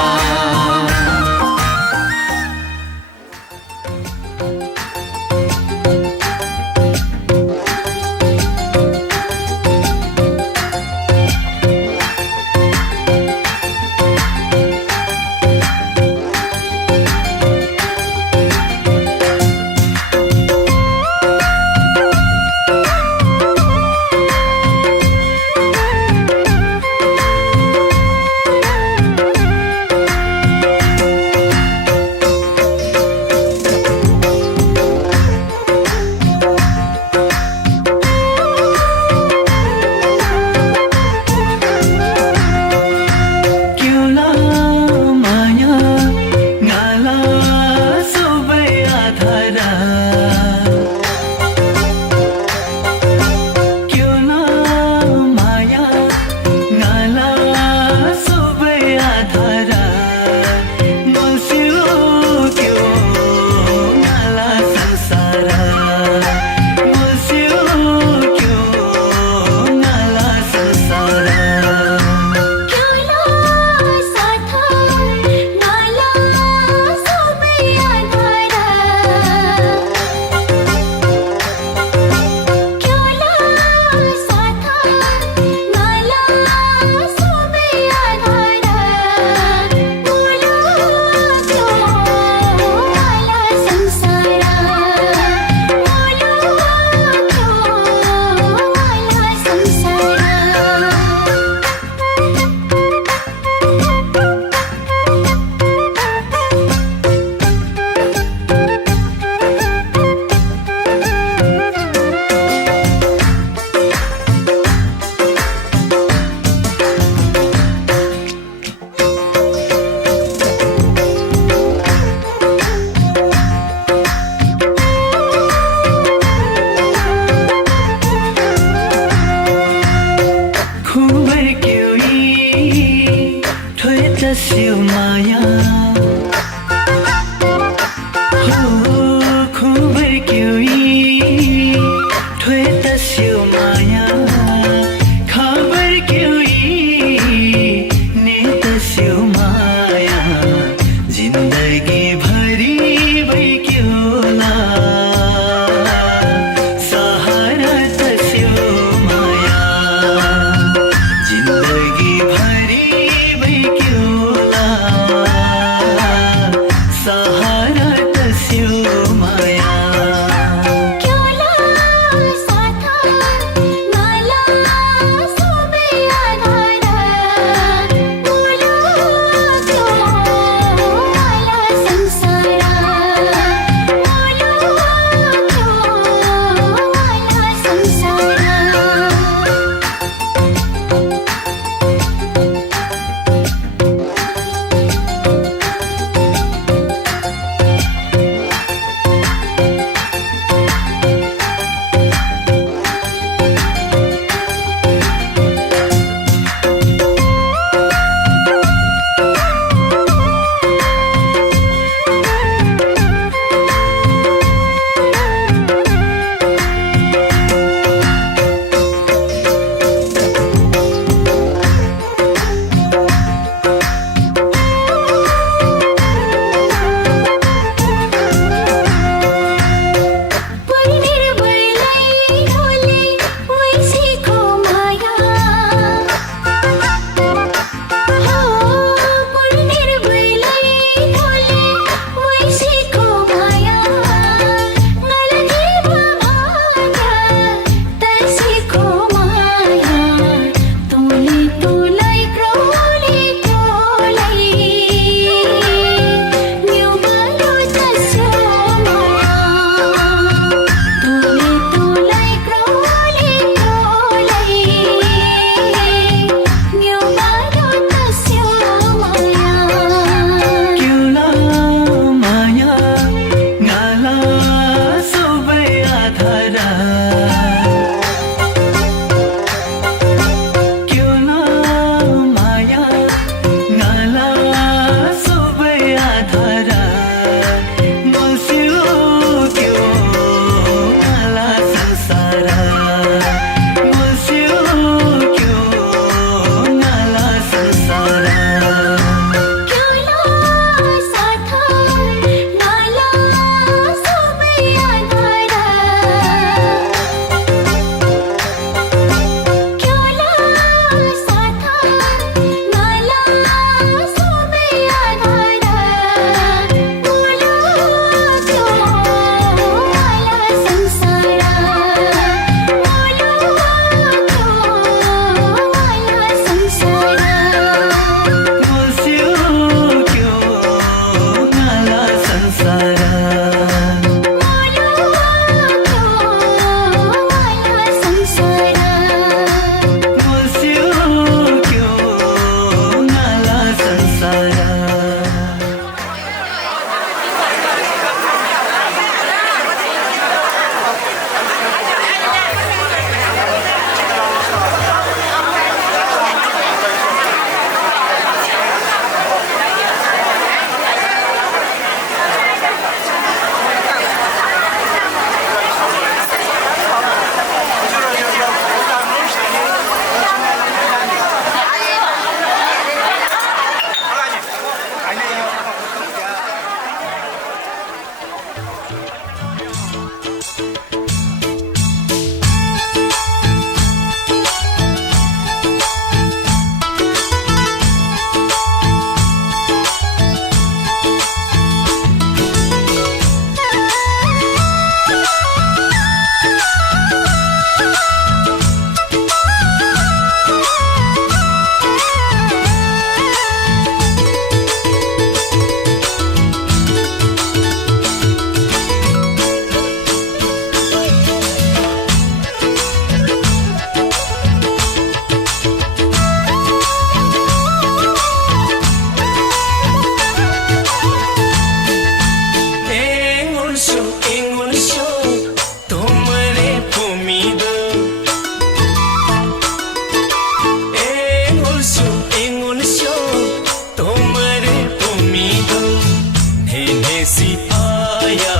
देसी आया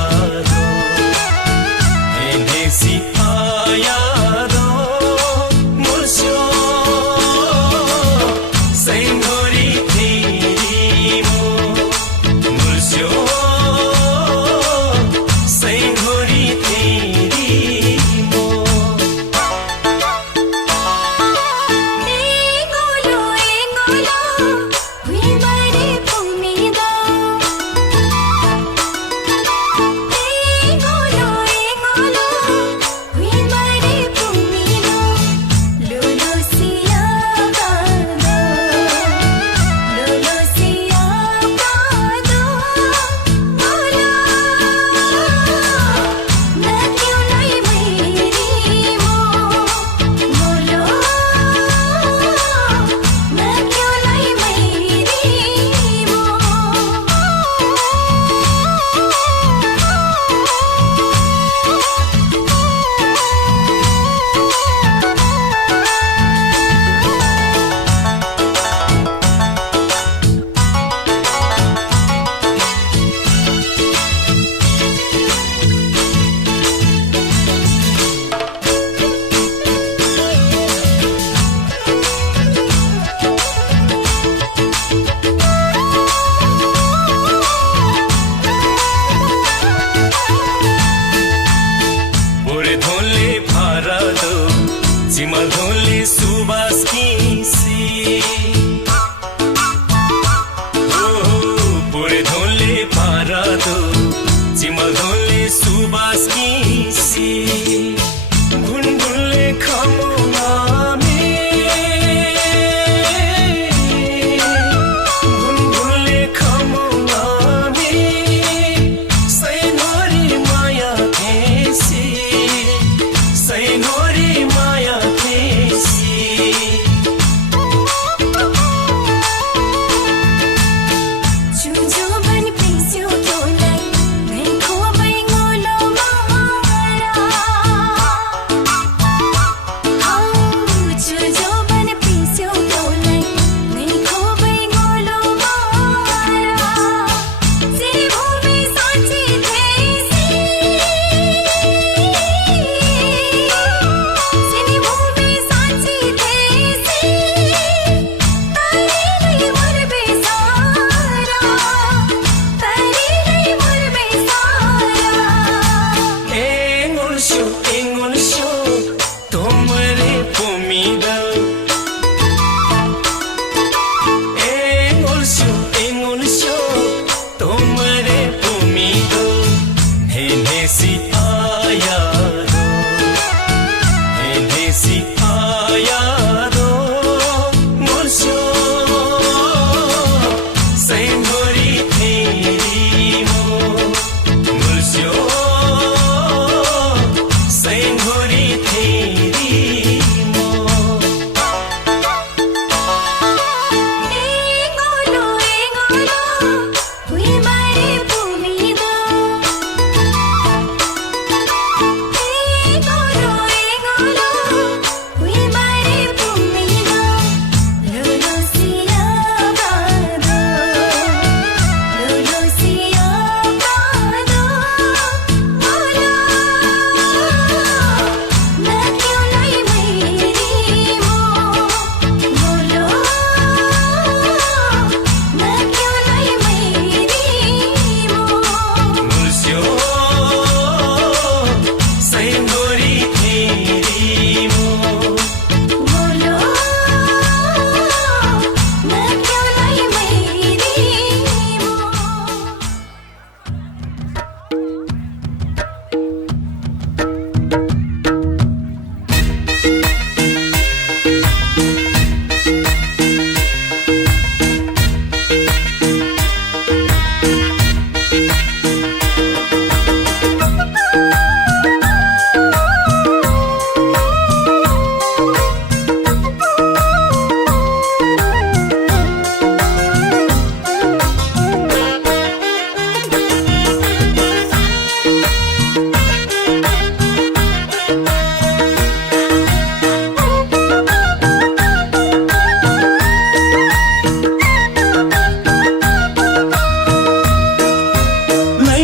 रो हे देसी आया रो मुर्स्यो सैंघोरी तेरी मो मुर्स्यो सैंघोरी तेरी मो एगोलो हुई बारे पुमिदा एगोलो हुई बारे पुमिदा लोलो सिया कादो बोला मैं क्यों नहीं मेरी मो बोलो मैं क्यों नहीं मेरी मो बोरे धोले भारत चिमा धोले सुबास किसी बोरे धोले भारत चिमा धोले सुबास किसी गुनगुनले खमुनामे गुनगुनले खमुनामे सैनोरी माया थेसी सैनोरी माया थेसी जो बन पिस्यो क्यों लाई नहीं खो बन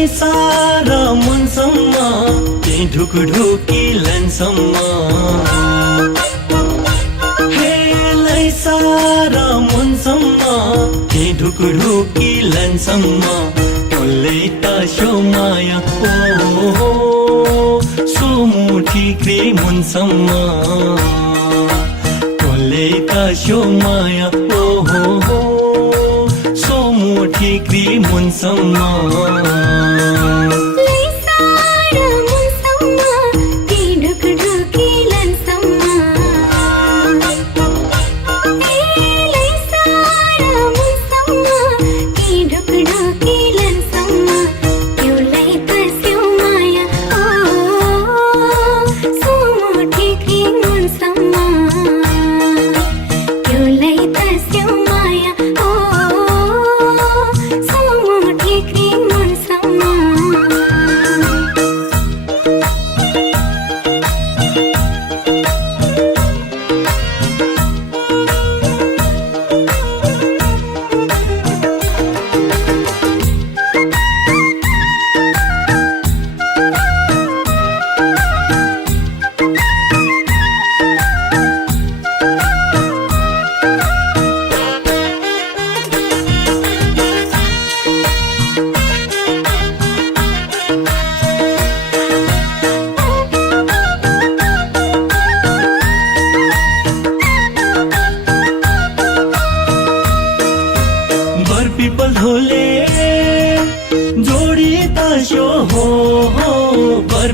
सारा मनसम्म त्यही ढुकढुकी लान्छम्म हेलाई सारा मनसम्म त्यही ढुकढुकी लान्छम्म टोल्लै तासो माया ओ सोमुठी क्रे मुनसम्म टोल्लै तासो माया ओ सोमुठी क्रे मुनसम्म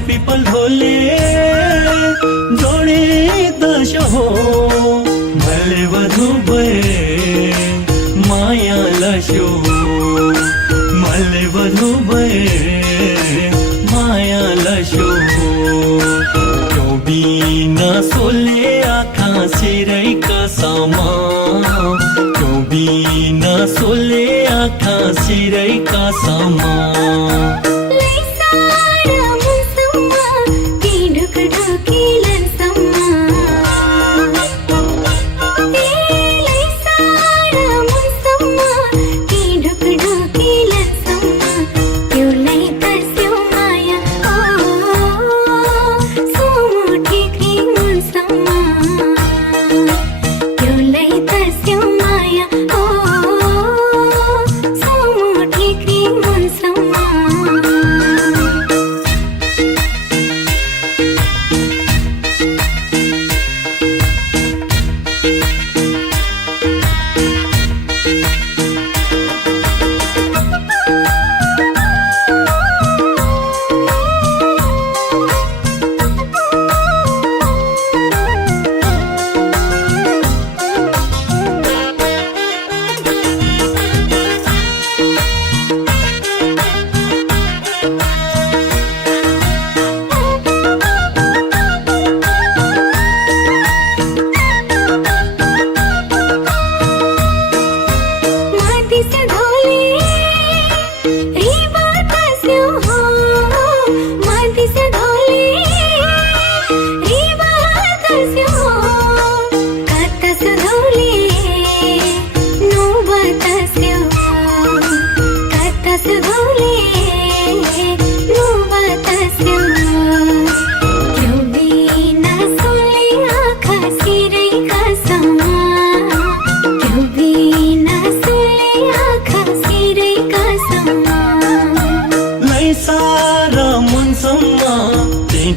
पिपल ढोले जोडे दशो हो भले वधु भए माया लशो मले वधु भए माया लशो क्यों बिना सोले आँखा सिरै कसमा क्यों बिना सोले आँखा सिरै कसमा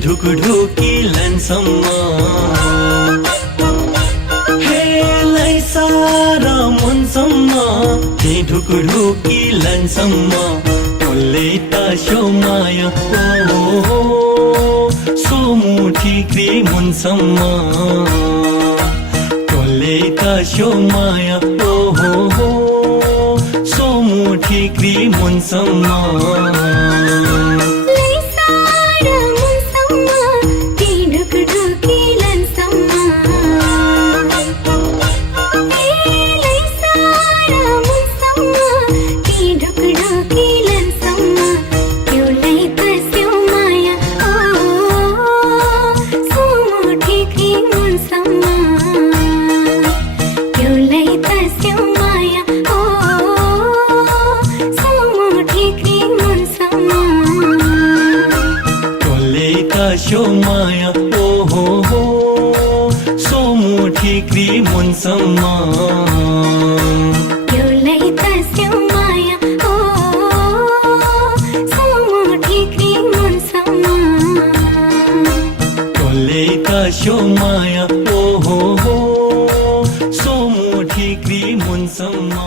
ढुकढुकी लान्छम्म हेलाई सारा मनसम्म त्यही ढुकढुकी लान्छम्म टोल्लै तासो माया ओ सोमुठी क्रे मुनसम्म टोल्लै तासो माया ओ सोमुठी क्रे मुनसम्म Maia, oh, so much शो माया ओ हो सोमु ठिक्री मुनसम्म एउटै तस्यो माया ओ सोमु ठिक्री मुनसम्म टोले शो माया ओ हो सोमु ठिक्री मुनसम्म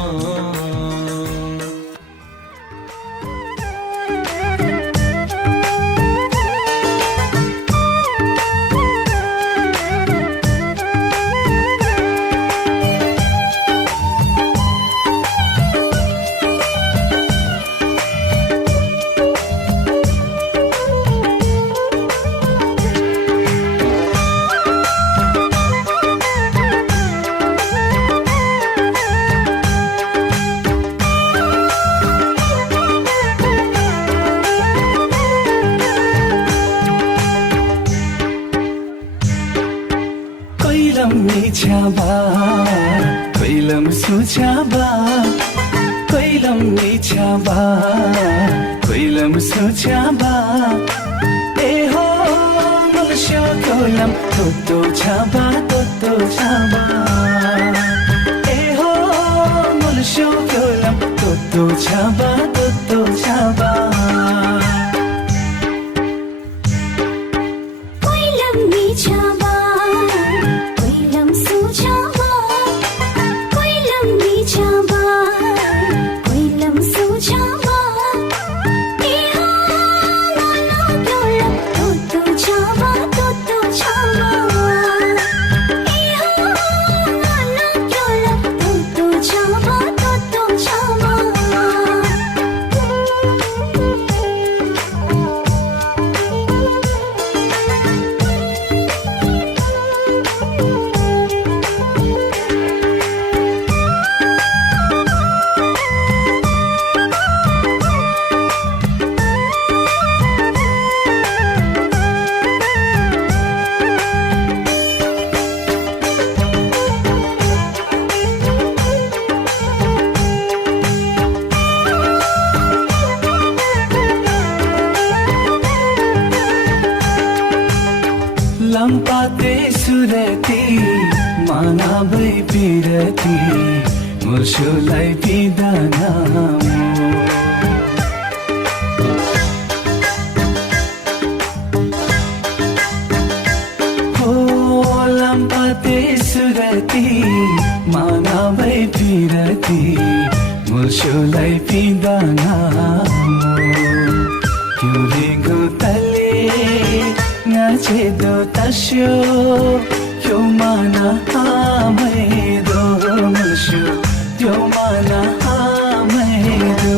कैलम निछ्याबा कैलम सुछ्याबा कैलम निछ्याबा कैलम सुछ्याबा ए हो मनुष्य कैलम तोतो छाबा ए हो मनुष्य कैलम तोतो छाबा कैलम निछ्याबा कैलम सुछ्याबा कैलम निछ्याबा कैलम सुछ्याबा ए हो मनो कैलम तोतो छाबा ए हो मनो कैलम तोतो छाबा लम्पाते सुरती मानाबै पिरती मुर्सुलाई पिदाना हो लम्पाते सुरती मानाबै पिरती मुर्सुलाई पिदाना युरेगो तले नाचेदो तस्यो यो माना आमैदो मुर्सु यो माना आमैदो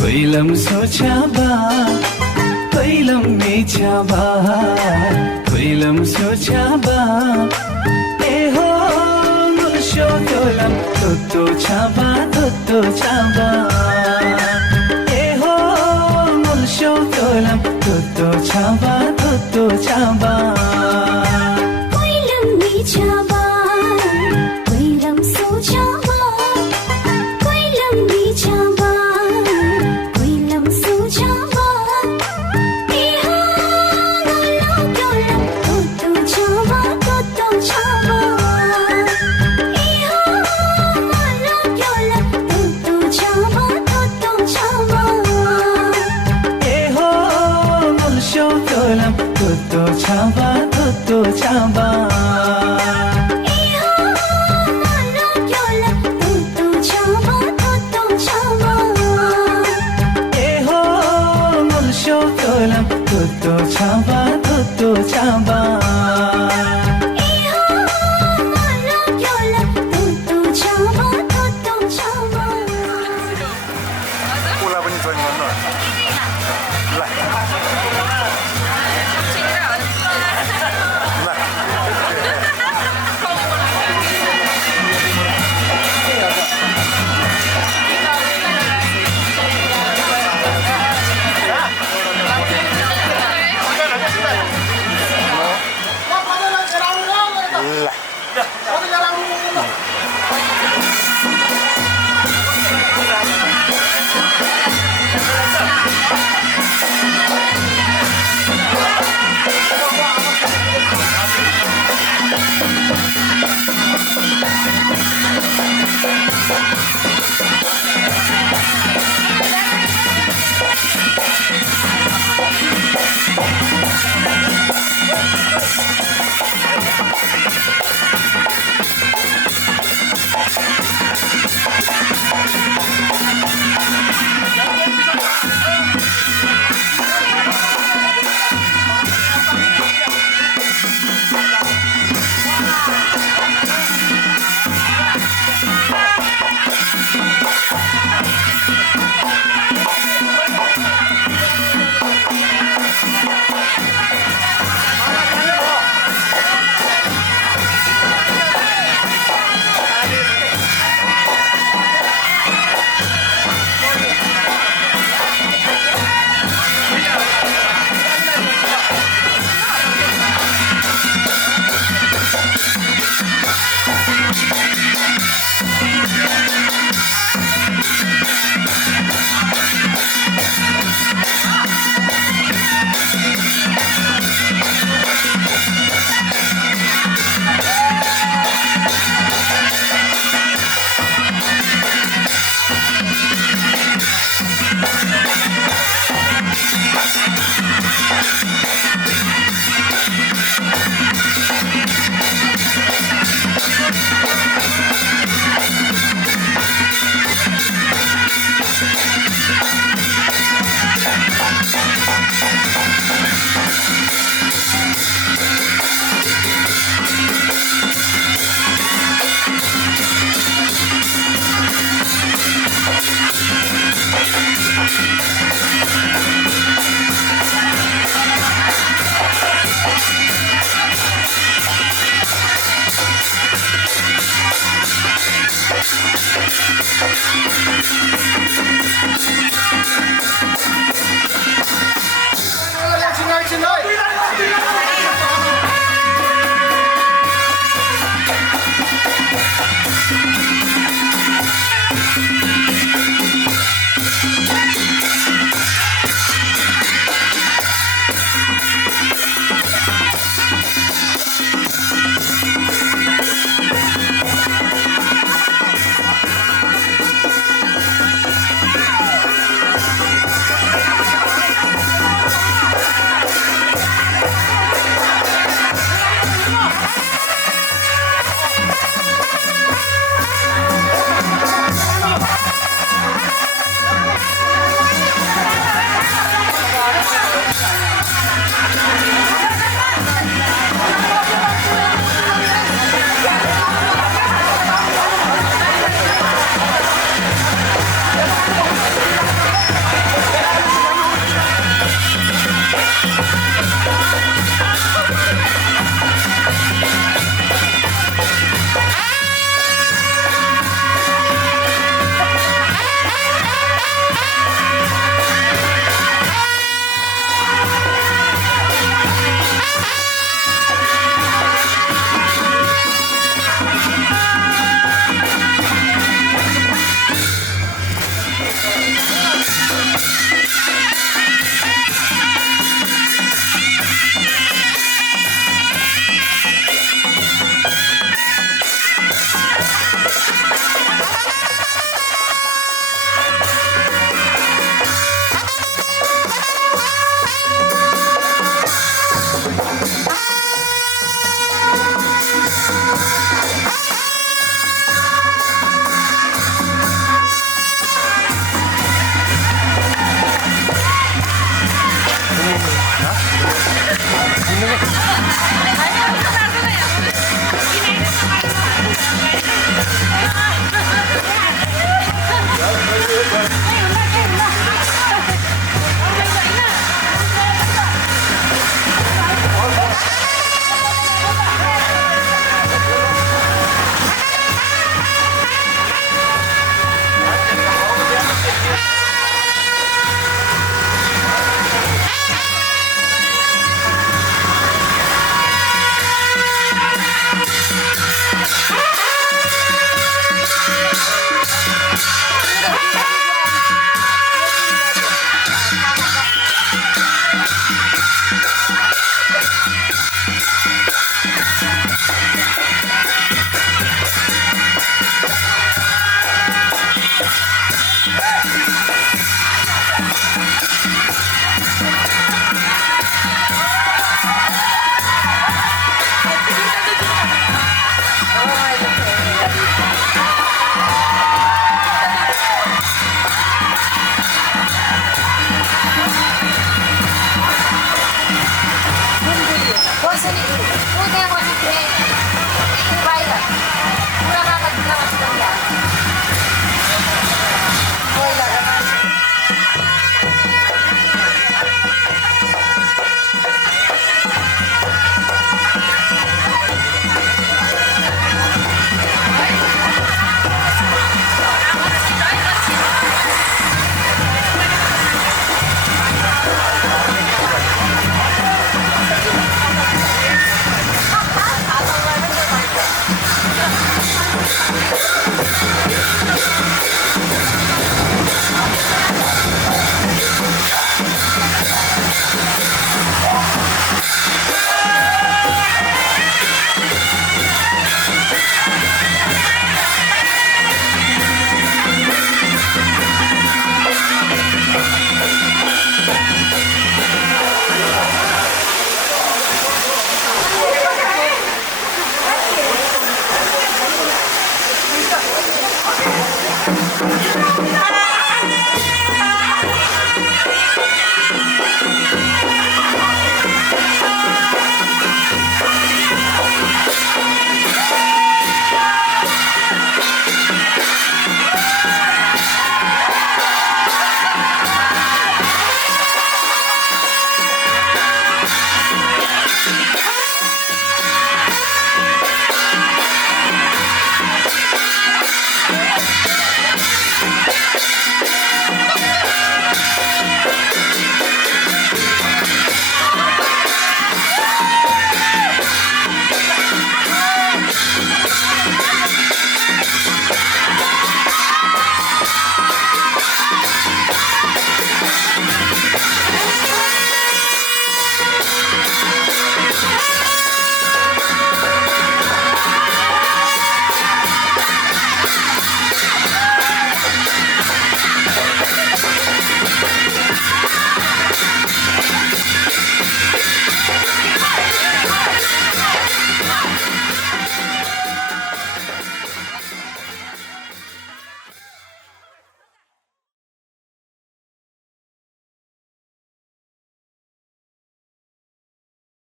कैलम सोच्याबा कैलम मेच्याबा कैलम सोच्याबा ए हो मुर्सो कैलम तोतो छाबा ए हो मुर्सो कैलम तोतो छाबा कैलम मेच्याबा